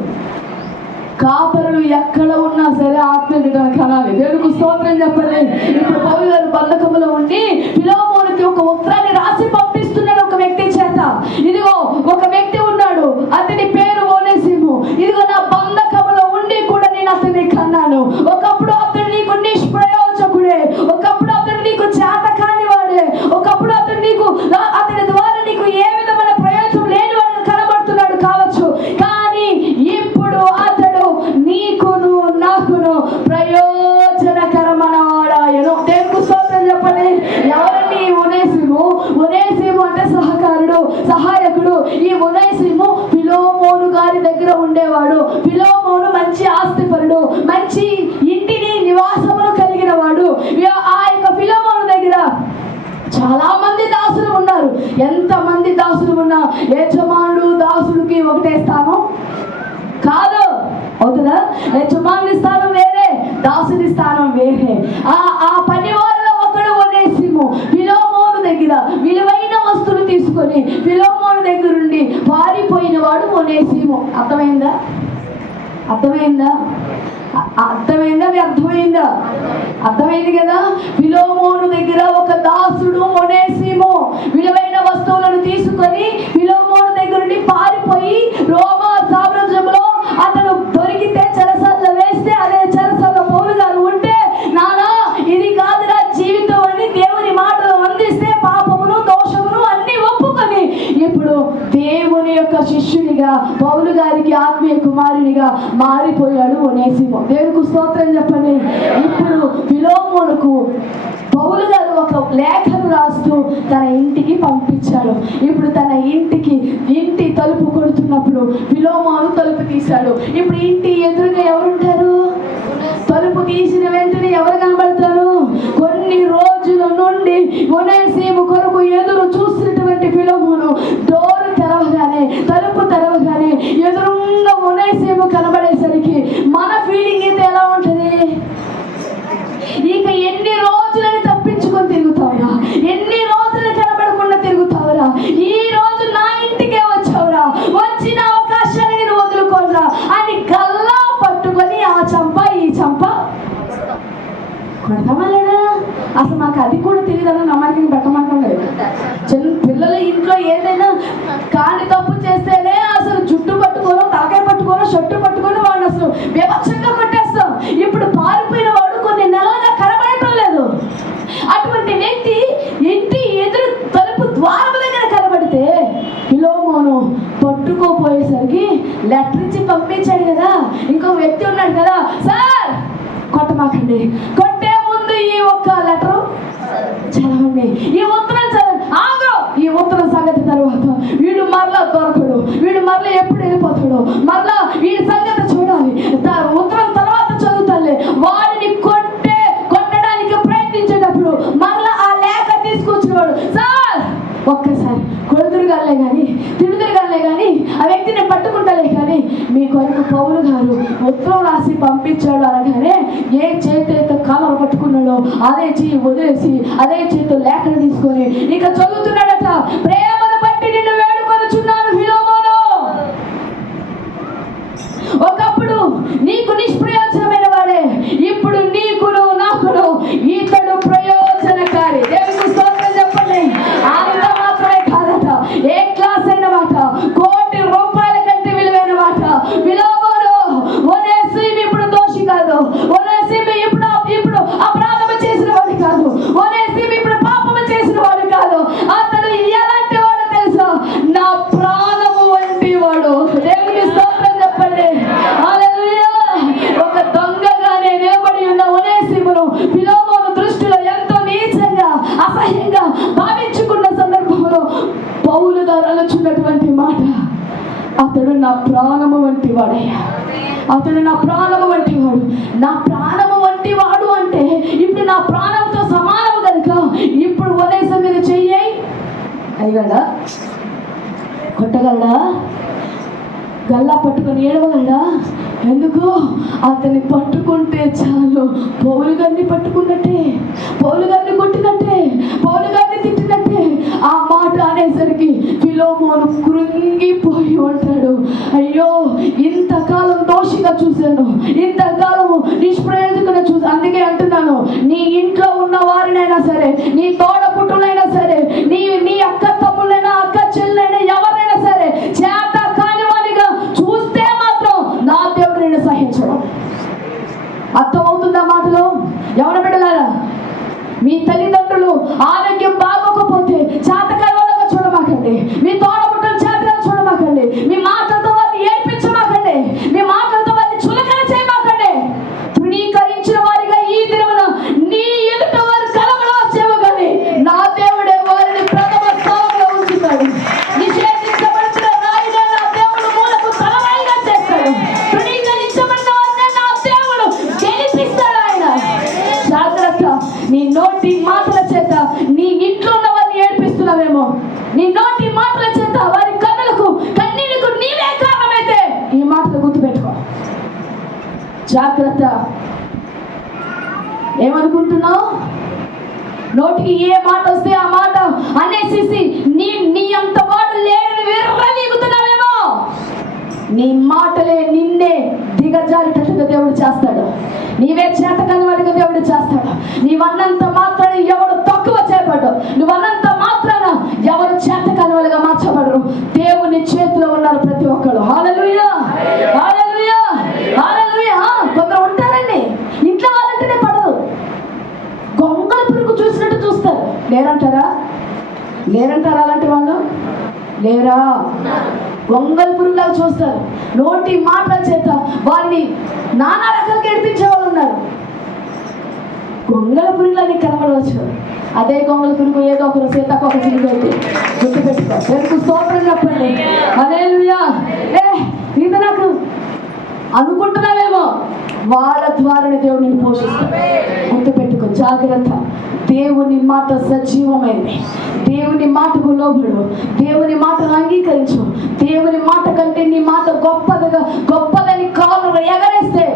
కాపరులు ఎక్కడ ఉన్నా సరే ఆత్మీయ కనాలి. దేవునికి స్తోత్రం చెప్పండి. ఇప్పుడు పౌలు గారు బంధకములో ఉండి ఫిలోమోనుకి ఒక ఉత్తరాన్ని రాసి పంపిస్తున్నాడు ఒక వ్యక్తి చేత. ఇదిగో ఒక వ్యక్తి ఉన్నాడు, అతని పేరు ఓనేసిము. ఇదిగో నా బంధకములో ఉండి కూడా నేను అతన్ని కన్నాను. ఒకప్పుడు అతడు నీకు నిష్ప్రయోజకుడే, ఒకప్పుడు అతడు నీకు చేత కాని వాడే, ఒకప్పుడు అతడు నీకు అతని ద్వారా నీకు ఏ విధమైన ప్రయోజనం లేని వాడు కనబడుతున్నాడు కావచ్చు. కానీ ఇప్పుడు అతడు నీకును నాకును ప్రయోజనకరమైన వాడాయను. దేవునికి స్తోత్రం చెప్పండి. ఎవరండి ఒనేసిము? ఒనేసిము అంటే సహకారుడు, సహాయకుడు. ఈ ఒనేసిము ఫిలోమోను గారి దగ్గర ఉండేవాడు. ఫిలోమోను మంచి ఆస్తిపరుడు, మంచి ఇంటిని నివాసమును కలిగిన వాడు. ఆ యొక్క ఫిలోమోను దగ్గర చాలా మంది దాసులు ఉన్నారు. ఎంతమంది దాసులు ఉన్నా యజమానుడు దాసుడికి ఒకటే స్థానం కాదు, అవుతుందా? యజమానుడి స్థానం వేరే, దాసుడి స్థానం వేరే. ఆ పని వారిలో ఒకడు ఒనేసిము ఫిలోమోను దగ్గర విలువైన వస్తువులు తీసుకొని ఫిలోమోను దగ్గర నుండి పారిపోయిన వాడు ఒనేసిము. అర్థమైందా? అర్థమైందా? అర్థమైందా? అర్థమైంది కదా. ఫిలోమోను దగ్గర ఒక దాసుడు ఒనేసిము విలువైన వస్తువులను తీసుకొని ఫిలోమోను దగ్గర నుండి పారిపోయి రోమా సామ్రాజ్యంలో అతను దొరికితే చెరసాలలో వేస్తే అదే చెరసాలలో పౌలు గారు ఉంటే, నానా ఇది కాదురా జీవితం అని దేవుని మాటలు అందిస్తే పాపమును దోషమును అన్ని ఒప్పుకొని ఇప్పుడు దేవుని యొక్క శిష్యునిగా పౌలు గారికి ఆత్మీయ కుమారునిగా మారిపోయాడు ఒనేసిము. దేవునికి స్తోత్రం చెప్పండి. ఇప్పుడు ఫిలోమోనుకు పౌలు గారు ఒక లేఖను రాస్తూ తన ఇంటికి పంపించాడు. ఇప్పుడు తన ఇంటి తలుపు కొడుతున్నప్పుడు ఫిలోమోను తలుపు తీశాడు. ఇప్పుడు ఇంటి ఎదురుగా ఎవరుంటారు? తలుపు తీసిన వెంటనే ఎవరు కనబడతారు? కొన్ని రోజుల నుండి ఒనేసిము కొరకు ఎదురు చూసినటువంటి ఫిలోమోను డోరు తెరవగానే, తలుపు తెరవగానే ఎదురుగా ఒనేసిము కనబడేసరికి మన ఫీలింగ్ అయితే ఎలా ఉంటుంది? ఇక ఎన్ని రోజులని తప్పించుకొని తిరుగుతావురా, ఎన్ని రోజులు కనబడకుండా తిరుగుతావురా, ఈ రోజు నా ఇంటికే వచ్చావురా, వచ్చిన అవకాశాన్ని నేను వదులుకోరా అని గల్లా పట్టుకొని ఆ చంప ఈ చంప కొడతామా లేదా? అసలు మాకు అది కూడా తెలియదని నమ్మకం పెట్టమంటాం లేదు. చిన్న పిల్లలు ఇంట్లో ఏదైనా కాని తప్పు చేస్తేనే అసలు జుట్టు పట్టుకోనో తలకాయ పట్టుకోనో షర్టు పట్టుకొని వాడిని అసలు వివక్షంగా కొట్టేస్తాం. ఇప్పుడు పారిపోయిన వాడు కొన్ని నెలలుగా కనబడటం లేదు. అటువంటి వ్యక్తి ఇంటి ఎదురు తలుపు ద్వారం దగ్గర కనబడితే ఫిలోమోను పట్టుకోపోయేసరికి లెటర్ ఇచ్చి పంపించాడు కదా. ఇంకో వ్యక్తి ఉన్నాడు కదా, సార్ కొట్టమాకండి, కొట్టే ముందు ఈ ఒక్క లెటరు చదవండి, ఈ ఉత్తరం చదవండి. ఆగో, ఈ ఉత్తరం సంగతి తర్వాత వీడు మరలా దొరకడు, వీడు మరలా ఎప్పుడు వెళ్ళిపోతాడు, మరలా వీడి సంగతి చూడాలి, ఉత్తరం తర్వాత చదువుతాలే. వాడిని కొట్టడానికి ప్రయత్నించేటప్పుడు మరలా ఆ లేఖ తీసుకొచ్చినవాడు, సార్ ఒక్కసారి కొడుతురుగాలే కానీ తిడుతురుగాలే కానీ ఆ వ్యక్తిని పట్టుకుంటాలే కానీ మీ కొరకు పౌలు గారు ఉత్తరం రాసి పంపించాడు అనగానే ఏ చేతితో కాలర పట్టుకున్నాడో అదే చెయ్యి వదిలేసి అదే చేతితో లేఖను తీసుకొని ఇక చదువుతున్నాడట. ప్రేమను బట్టి నిన్ను వేడుకొనుచున్నాను ఫిలోమోను, ఒకప్పుడు నీకు నిష్ప్రయోజనమైన వాడే, ఇప్పుడు నీకును నాకును ఇతడు ప్రయోజనకారి. దేవునికి స్తోత్రం చెప్పండి. అంత మాత్రమే కాదట, ఏ క్లాస్ అయిన మాట, కోటి రూపాయల కంటే విలువైన మాట. ఫిలోమోను ఒనేసిము ఇప్పుడు దోషి కాదు, ఒనేసిము ఇప్పుడు అపరాధము చేసిన వాడు కాదు, ఒనేసిము ఇప్పుడు పాపము చేసిన వాడు కాదు. అతడు ఎలాంటి వాడు తెలుసా? నా ప్రాణము వంటి వాడు. దేవునికి స్తోత్రం చెప్పండి. హల్లెలూయా. ఒక దొంగగానే నిలబడి ఉన్న ఒనేసిమును ఫిలోమోను దృష్టిలో ఎంతో నీచంగా అసహ్యంగా భావించుకున్న సందర్భంలో పౌలు గారు అనుచున్నటువంటి మాట, అతడు నా ప్రాణము వంటి వాడయ్యా, అతడు నా ప్రాణము వంటి వాడు. నా ప్రాణము వంటి వాడు అంటే ఇప్పుడు నా ప్రాణంతో సమానము కనుక ఇప్పుడు ఒనేసిము మీద చెయ్యి అయ్యగలడా, కొట్టగలడా, గల్లా పట్టుకొని ఏడవగలడా? ఎందుకు? అతన్ని పట్టుకుంటే చాలు పౌలు గారిని పట్టుకున్నట్టే, పౌలు గారిని కొట్టినట్టే, పౌలు గారిని తిట్టినట్టే. ఆ మాట అనేసరికి ఫిలోమోను కృంగిపోయి ఉంటాడు. అయ్యో, ఇంతకాలం దోషిగా చూశాను, ఇంతకాలం నిష్ప్రయోజకంగా చూసాను. అందుకే అంటున్నాను, నీ ఇంట్లో ఉన్న వారినైనా సరే, నీ తోడ పుట్టులైనా సరే, నీ అక్క తమ్ముళ్ళైనా అక్క చెల్లెలైనా ఎవరైనా సరే చేత కాని వారిగా చూస్తే మాత్రం నా దేవుడు నేను సహించడం. అర్థమవుతుందా మాటలు? ఎవరు బిడ్డలారా, మీ తల్లిదండ్రులు ఆరోగ్యం బాగోకపోతే చేతకాని వాళ్ళగా చూడమాకండి, మీ తోడబుట్టలు చేతగా చూడమాకండి, మీ మాటలతో వారిని ఏడ్పించమాకండి, మీ మాటలతో వారిని చులకన చేయమాకండి. తృణీకరించిన వారిగా ఈ దినమున నీ ఎదుట వారు కలవలా చేయగానే నా దేవుడే వారిని ప్రథమ స్థానంలో ఉంచుతాడు. నిషేధించబడిన రాయినే నా దేవుడు మూలకు తలవాయిగా చేస్తాడు. తృణీకరించబడిన వారిని నా దేవుడు గెలిపిస్తాడు. ఆయన జాగ్రత్త. నీ నోటి మాటల చేత నీ ఇంట్లో ఉన్న వారిని ఏడిపిస్తున్నావేమో, నీ నోటి మాటల చేత వారి కన్నులకు కన్నీళ్లకు నీవే కారణమైతే ఈ మాటలు గుర్తుపెట్టుకో. జాగ్రత్త. ఏమనుకుంటున్నావు? నోటికి ఏ మాట వస్తే ఆ మాట అనేసి నీ అంత వాడు లేని విర్రవీగుతున్నావేమో. నీ మాటలే నిన్నే దిగజారిటట్టుగా దేవుడు చేస్తాడు. నీవే చేతకాని వాడిగా దేవుడు చేస్తాడు. నీవన్నంత మాత్రాన ఎవడు తక్కువ చేయబడ్డు, నువ్వన్నంత మాత్రాన ఎవరు చేతకాని వాళ్ళుగా మార్చబడరు. దేవుని చేతిలో ఉన్నారు ప్రతి ఒక్కరు. హల్లెలూయా, హల్లెలూయా, హల్లెలూయా. కొందరు ఉంటారండి, ఇంట్లో వాళ్ళంటేనే పడదు, గొంగళ పురుగు చూసినట్టు చూస్తారు. లేరంటారా? అలాంటి వాళ్ళు లేరా? గొంగళ పురుగులాగా చూస్తారు. నోటి మాటల చేత వారిని నానా రకాలుగా ఏడిపించే వాళ్ళు ఉన్నారు. గొంగళ పురుగులని కనబడవచ్చు. అదే గొంగళ పురుగు ఏదో ఒకరు సీతాకోక చిలుక అయితే గుర్తుపెట్టుకో. తెలుగు స్తోత్రం చెప్పండి. హల్లెలూయా. ఇది నాకు అనుకుంటున్నావేమో, వాళ్ళ ద్వారానే దేవుడిని పోషిస్తాడు. గుర్తుపెట్టుకో, జాగ్రత్త. దేవుని మాట సజీవమైంది. దేవుని మాటకు లోబడు, దేవుని మాటను అంగీకరించు. దేవుని మాట కంటే నీ మాట గొప్పదని కాలు ఎగరేస్తే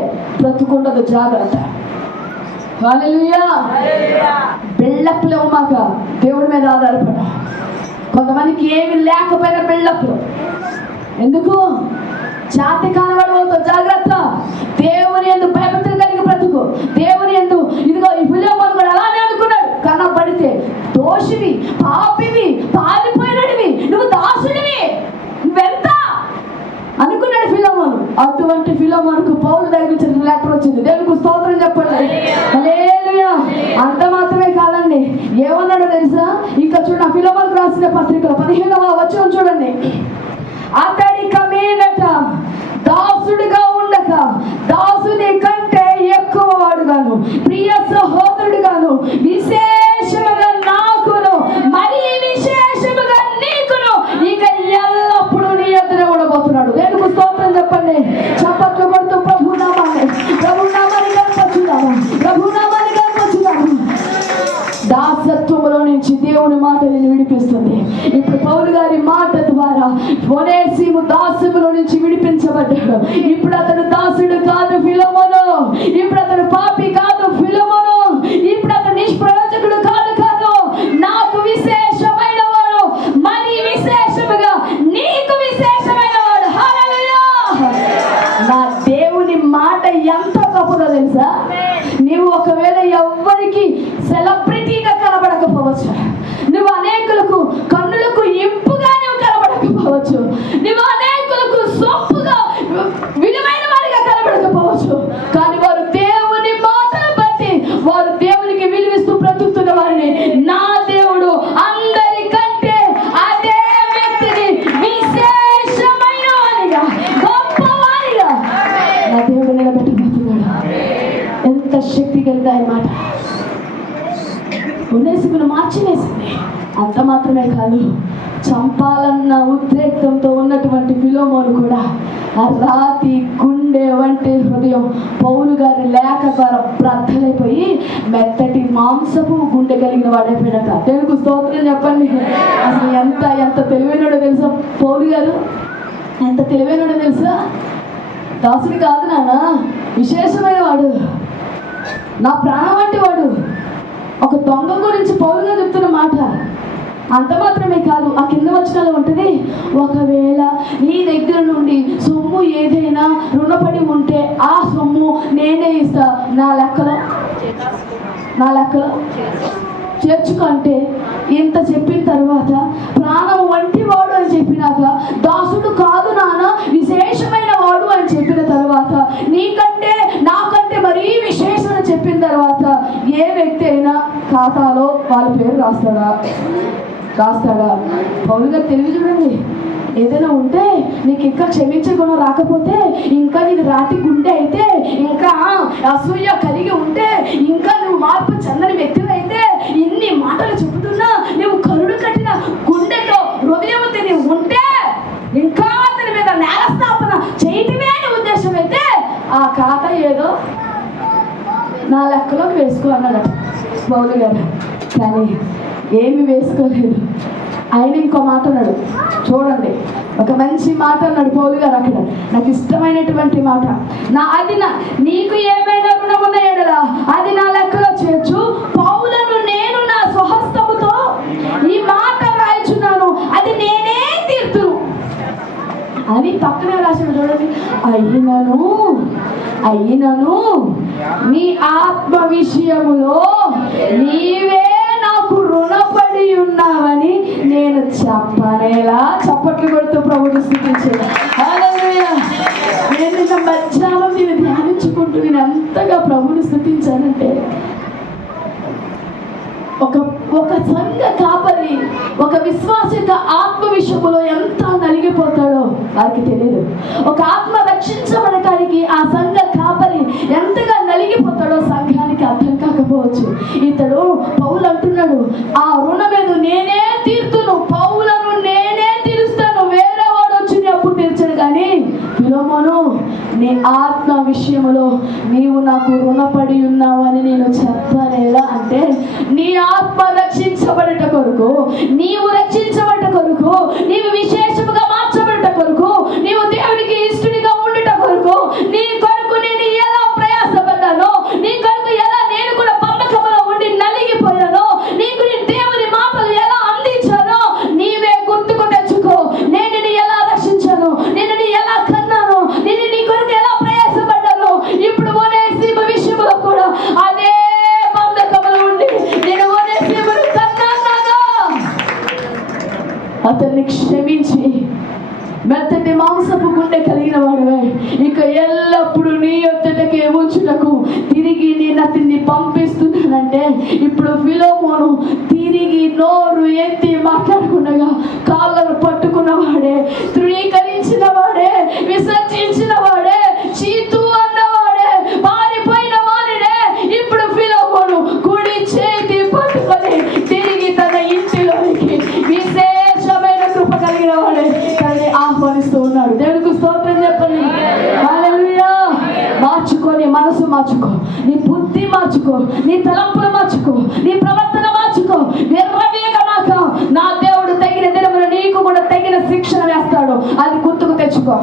బ్రతుకుండదు. జాగ్రత్త. హల్లెలూయా. బిల్డప్లు మాక దేవుడి మీద ఆధారపడ. కొంతమందికి ఏమి లేకపోయినా బిల్డప్లు ఎందుకు? జాతి కానవాడు అవుతావు. జాగ్రత్త. దేవుని యందు భయభక్తులు కలిగి బ్రతుకు. దేవుని యందు ఇదిగో ఈ ఫిలిమోను కూడా అలానే అనుకున్నాడు. కన్నా పడితే దోషివి, పాపివి, పారిపోయినడివి, నువ్వు దాసుడివి, నువ్వెంత అనుకున్నాడు ఫిలిమోను. అటువంటి ఫిలిమోనుకు పౌలు దగ్గర నుంచి లెటర్ వచ్చింది. దేవునికి స్తోత్రం చెప్పండి. హల్లెలూయా. అంత మాత్రమే కాదండి, ఏమన్నాడో తెలుసా? ఇంకా చూడ ఫిలిమోనుకు రాసిన పత్రికలో 15వ వచనం చూడండి. అతడిక మీదట దాసుడిగా ఉండక దాసుని కంటే ఎక్కువ వాడుగాను, ప్రియ సహోదరుడుగాను, విశేషముగా నాకును మరీ విశేషముగా నీకును ఇక ఎల్లప్పుడూ నీ ఎదురు ఉండబోతున్నాడు. దేవునికి స్తోత్రం చెప్పండి. చప్పట్లు కొడుతూ ప్రభునామాన్ని గర్పచుదాము. దాసత్వంలో నుంచి దేవుని మాట నేను విడిపిస్తుంది. ఇప్పుడు పౌలు గారి మాట ద్వారా ఒనేసిము దాసులో నుంచి విడిపించబడ్డాడు. ఇప్పుడు అతడు దాసుడు కాదు ఫిలిమోను. ఇప్పుడు అతడు పాపి కాదు ఫిలిమోను. ఇప్పుడు అతడు నిష్ప్రయోజకుడు కాదు. నాకు విశేషమైన వాడు, మరి విశేషముగా నీకు విశేషమైన వాడు. హల్లెలూయా. నా దేవుని మాట ఎంత గొప్పదో తెలుసా? నీవు ఒకవేళ ఎవ్వరికి సెలబ్రిటీగా కనబడకపోవచ్చు, నువ్వు అనేకులకు కన్నులకు ఇంపుగా నువ్వు కనబడకపోవచ్చు, నువ్వు అనేకులకు సొప్పుగా విలువైన వారిగా కనబడకపోవచ్చు, కానీ వారు దేవుని మాటను బట్టి వారు దేవునికి విలువిస్తూ బ్రతుకుతున్న వారిని నా దేవుడు అందరికంటే అదే వ్యక్తిని విశేషమైన వారిగా, గొప్పవారిగా నా దేవుడు నిలబెట్టబోతున్నాడు. ఎంత శక్తి కలిగిన మాట ఒనేసిమును మార్చివేసింది. అంత మాత్రమే కాదు, చంపాలన్న ఉద్రేకంతో ఉన్నటువంటి ఫిలిమోను కూడా ఆ రాతి గుండె వంటి హృదయం పౌలు గారి లేఖ ద్వారా బ్రద్దలైపోయి మెత్తటి మాంసపు గుండె కలిగిన వాడైపోయినట. తెలుగు స్తోత్రం చెప్పండి. అసలు ఎంత తెలివైనడో తెలుసా పౌలు గారు? ఎంత తెలివైనడో తెలుసా? దాసుడి కాదు నాన్న, విశేషమైన వాడు, నా ప్రాణం వంటి వాడు. ఒక దొంగ గురించి పౌలుగా చెప్తున్న మాట. అంత మాత్రమే కాదు, ఆ కింద వచనాలు ఉంటుంది, ఒకవేళ నీ దగ్గర నుండి సొమ్ము ఏదైనా రుణపడి ఉంటే ఆ సొమ్ము నేనే ఇస్తా, నా లెక్కలో చేర్చుకుంటే ఇంత చెప్పిన తర్వాత ప్రాణం వంటి వాడు అని చెప్పినాక దాసుడు కాదు నాన్న విశేషమైన వాడు అని చెప్పిన తర్వాత నీకంటే నాకంటే మరీ విశేషం అని చెప్పిన తర్వాత ఏ వ్యక్తి అయినా ఖాతాలో వాళ్ళ పేరు రాస్తాడా? పౌలు గారు తెలివి చూడండి. ఏదైనా ఉంటే నీకు ఇంకా క్షమించే గుణం రాకపోతే, ఇంకా నీది రాతి గుండె అయితే, ఇంకా అసూయ కలిగి ఉంటే, ఇంకా నువ్వు మార్పు చెందని వ్యక్తివి అయితే, ఇన్ని మాటలు చెబుతున్నా నువ్వు కరుడు కట్టిన గుండెతో హృదయంతో నీవు ఉంటే, ఇంకా అతని మీద నేరస్థాపన చేయటమే అని ఉద్దేశం అయితే ఆ ఖాతా ఏదో నా లెక్కలోకి వేసుకో అన్నాడట పౌలు గారు. కానీ ఏమి వేసుకోలేదు. ఆయన ఇంకో మాట అన్నాడు చూడండి, ఒక మంచి మాట అన్నాడు పౌలు గారు అక్కడ. నాకు ఇష్టమైనటువంటి మాట, నీకు ఏమైనా రుణం ఉన్న ఎడల అది నా లెక్కలో చేర్చు, పౌలను నేను నా స్వహస్తముతో ఈ మాట రాయిచున్నాను, అది నేనే తీర్తును అని పక్కనే రాశాడు చూడండి. అయినను నీ విషయములో నీవే నాకు రుణపడి ఉన్నావని నేను చెప్పనేలా. చప్పట్లు కొడుతూ ప్రభువుని స్తుతించాను. హల్లెలూయా. నేను నిన్న మధ్యాహ్నం నేను ధ్యానించుకుంటూ నేను ఎంతగా ప్రభువుని స్తుతించానంటే, ఒక సంఘ కాపరి ఒక విశ్వాస యొక్క ఆత్మ విషయంలో ఎంత నలిగిపోతాడో వారికి తెలియదు. ఒక ఆత్మ రక్షించబడటానికి ఆ సంఘ కాపరి ఎంతగా నలిగిపోతాడో సంఘానికి అర్థం కాకపోవచ్చు. ఇతడు పౌలు అంటున్నాడు, ఆ రుణమేను నేనే తీర్తును, పౌలను నేనే తీరుస్తాను, వేరే వాడు వచ్చి అప్పుడు తీర్చడు. కానీ ఫిలోమోను, నీ ఆత్మ విషయంలో నీవు నాకు రుణపడి ఉన్నావని నేను చెప్పనేలా. అంటే నీ ఆత్మ రక్షించబడట కొరకు, నీవు రక్షించబడట కొరకు, నీవు విశేషముగా మార్చబడట కొరకు, నీవు దేవునికి ఇష్టడిగా ఉండట కొరకు, నీ కొరకు నేను ఎలా ప్రయాసపడ్డానో, నీ కొరకు ఎలా నేను కూడా పంపకంలో ఉండి నలిగిపోయానో, నీకు నేను దేవుని మాటలు ఎలా అందించానో నీవే గుర్తుకు తెచ్చుకో. నేను నీ ఎలా రక్షించాను, నేను నీ ఎలా కన్నాను, నేను నీ కొరకు ఎలా ప్రయాసపడ్డాను. ఇప్పుడు ఒనేసిమ విషయంలో కూడా అదే బంధకంలో ఉండి నేను ఒనేసిమను కన్నాను. అతన్ని క్షమించి మెత్తటి మాంసపు గుండె కలిగిన వాడువే, ఇక ఎల్లప్పుడూ నీ యొద్దకే ఉంచుటకు తిరిగి నేను అతన్ని పంపిస్తున్నానంటే, ఇప్పుడు ఫిలోమోను తిరిగి నోరు ఎత్తి మాట్లాడుకుండగా కాళ్ళను పట్టుకున్న వాడే, తృణీకరించిన వాడే, విసర్జించిన వాడే, చీతు అన్నవాడే, పారిపోయిన వాడినే ఇప్పుడు ఫిలోమోను కుడి చేతి పట్టుకొని తిరిగి తన ఇంటిలోనికి విశేషమైన కృప కలిగిన వాడే తనని ఆహ్వానిస్తూ ఉన్నాడు. దేవునికి స్తోత్రం చెప్పండి. హల్లెలూయా. మార్చుకో, నీ మనసు మార్చుకో, నీ బుద్ధి మార్చుకో, నీ తలంపులు మార్చుకో, నీ ప్రవర్తన మార్చుకో. నిర్వీగమాక. నా దేవుడు తగిన దినమున నీకు కూడా తగిన శిక్షణ వేస్తాడు. అది గుర్తుకు తెచ్చుకో.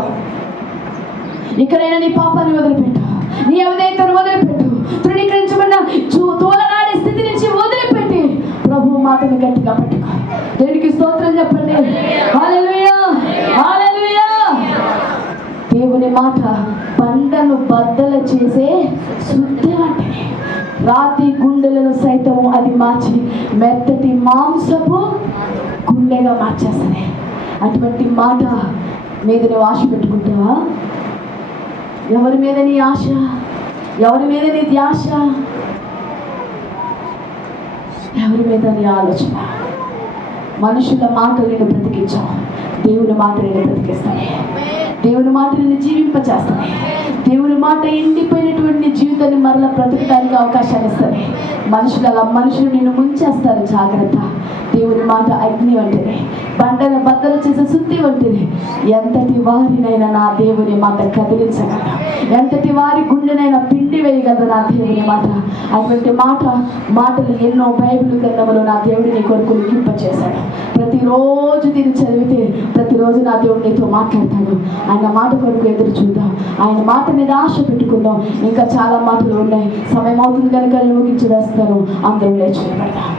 ఇక్కడైనా నీ పాపాన్ని వదిలిపెట్టు, నీ అవిధేయతను వదిలిపెట్టు, తృణీకరించబడిన తోలనాడే స్థితి నుంచి వదిలిపెట్టి ప్రభు మాటను గట్టిగా పట్టుకో. దేవునికి స్తోత్రం చెప్పండి. హల్లెలూయా. హల్లెలూయా. దేవుని మాట బండను బద్దలు చేసే శుద్ధి వంటిది. రాతి గుండెలను సైతం అది మార్చి మెత్తటి మాంసపు గుండెగా మార్చేస్తుంది. అటువంటి మాట మీద నువ్వు ఆశ పెట్టుకుంటావా? ఎవరి మీద నీ ఆశ? ఎవరి మీద నీ ధ్యాస? ఎవరి మీద నీ ఆలోచన? మనుషుల మాటలు నేను బ్రతికించావు, దేవుని మాట నేను బ్రతికిస్తాను. దేవుని మాట నిన్ను జీవింపచేస్తాను. దేవుని మాట ఎండిపోయినటువంటి జీవితాన్ని మరలా బ్రతకడానికి అవకాశాన్ని ఇస్తాను. మనుషులు నిన్ను ముంచేస్తారు. జాగ్రత్త. దేవుని మాట అగ్ని వంటిది, బండను బద్దలు చేసే శుద్ధి వంటిది. ఎంతటి వారినైనా నా దేవుని మాట కదిలించగలదు, ఎంతటి వారి గుండెనైనా పిండి వేయగలదు నా దేవుని మాట. అటువంటి మాటలు ఎన్నో బైబిల్ గ్రంథంలో నా దేవుడు నీ కొరకు లిఖింపచేశాడు. ప్రతిరోజు దీన్ని చదివితే ప్రతిరోజు నా దేవుడు నీతో మాట్లాడతాడు. ఆయన మాట కొరకు ఎదురు చూద్దాం, ఆయన మాట మీద ఆశ పెట్టుకుందాం. ఇంకా చాలా మాటలు ఉన్నాయి. సమయం అవుతుంది కనుక ముగించి వేస్తాను. అందరూ లేచి నిలబడదాం.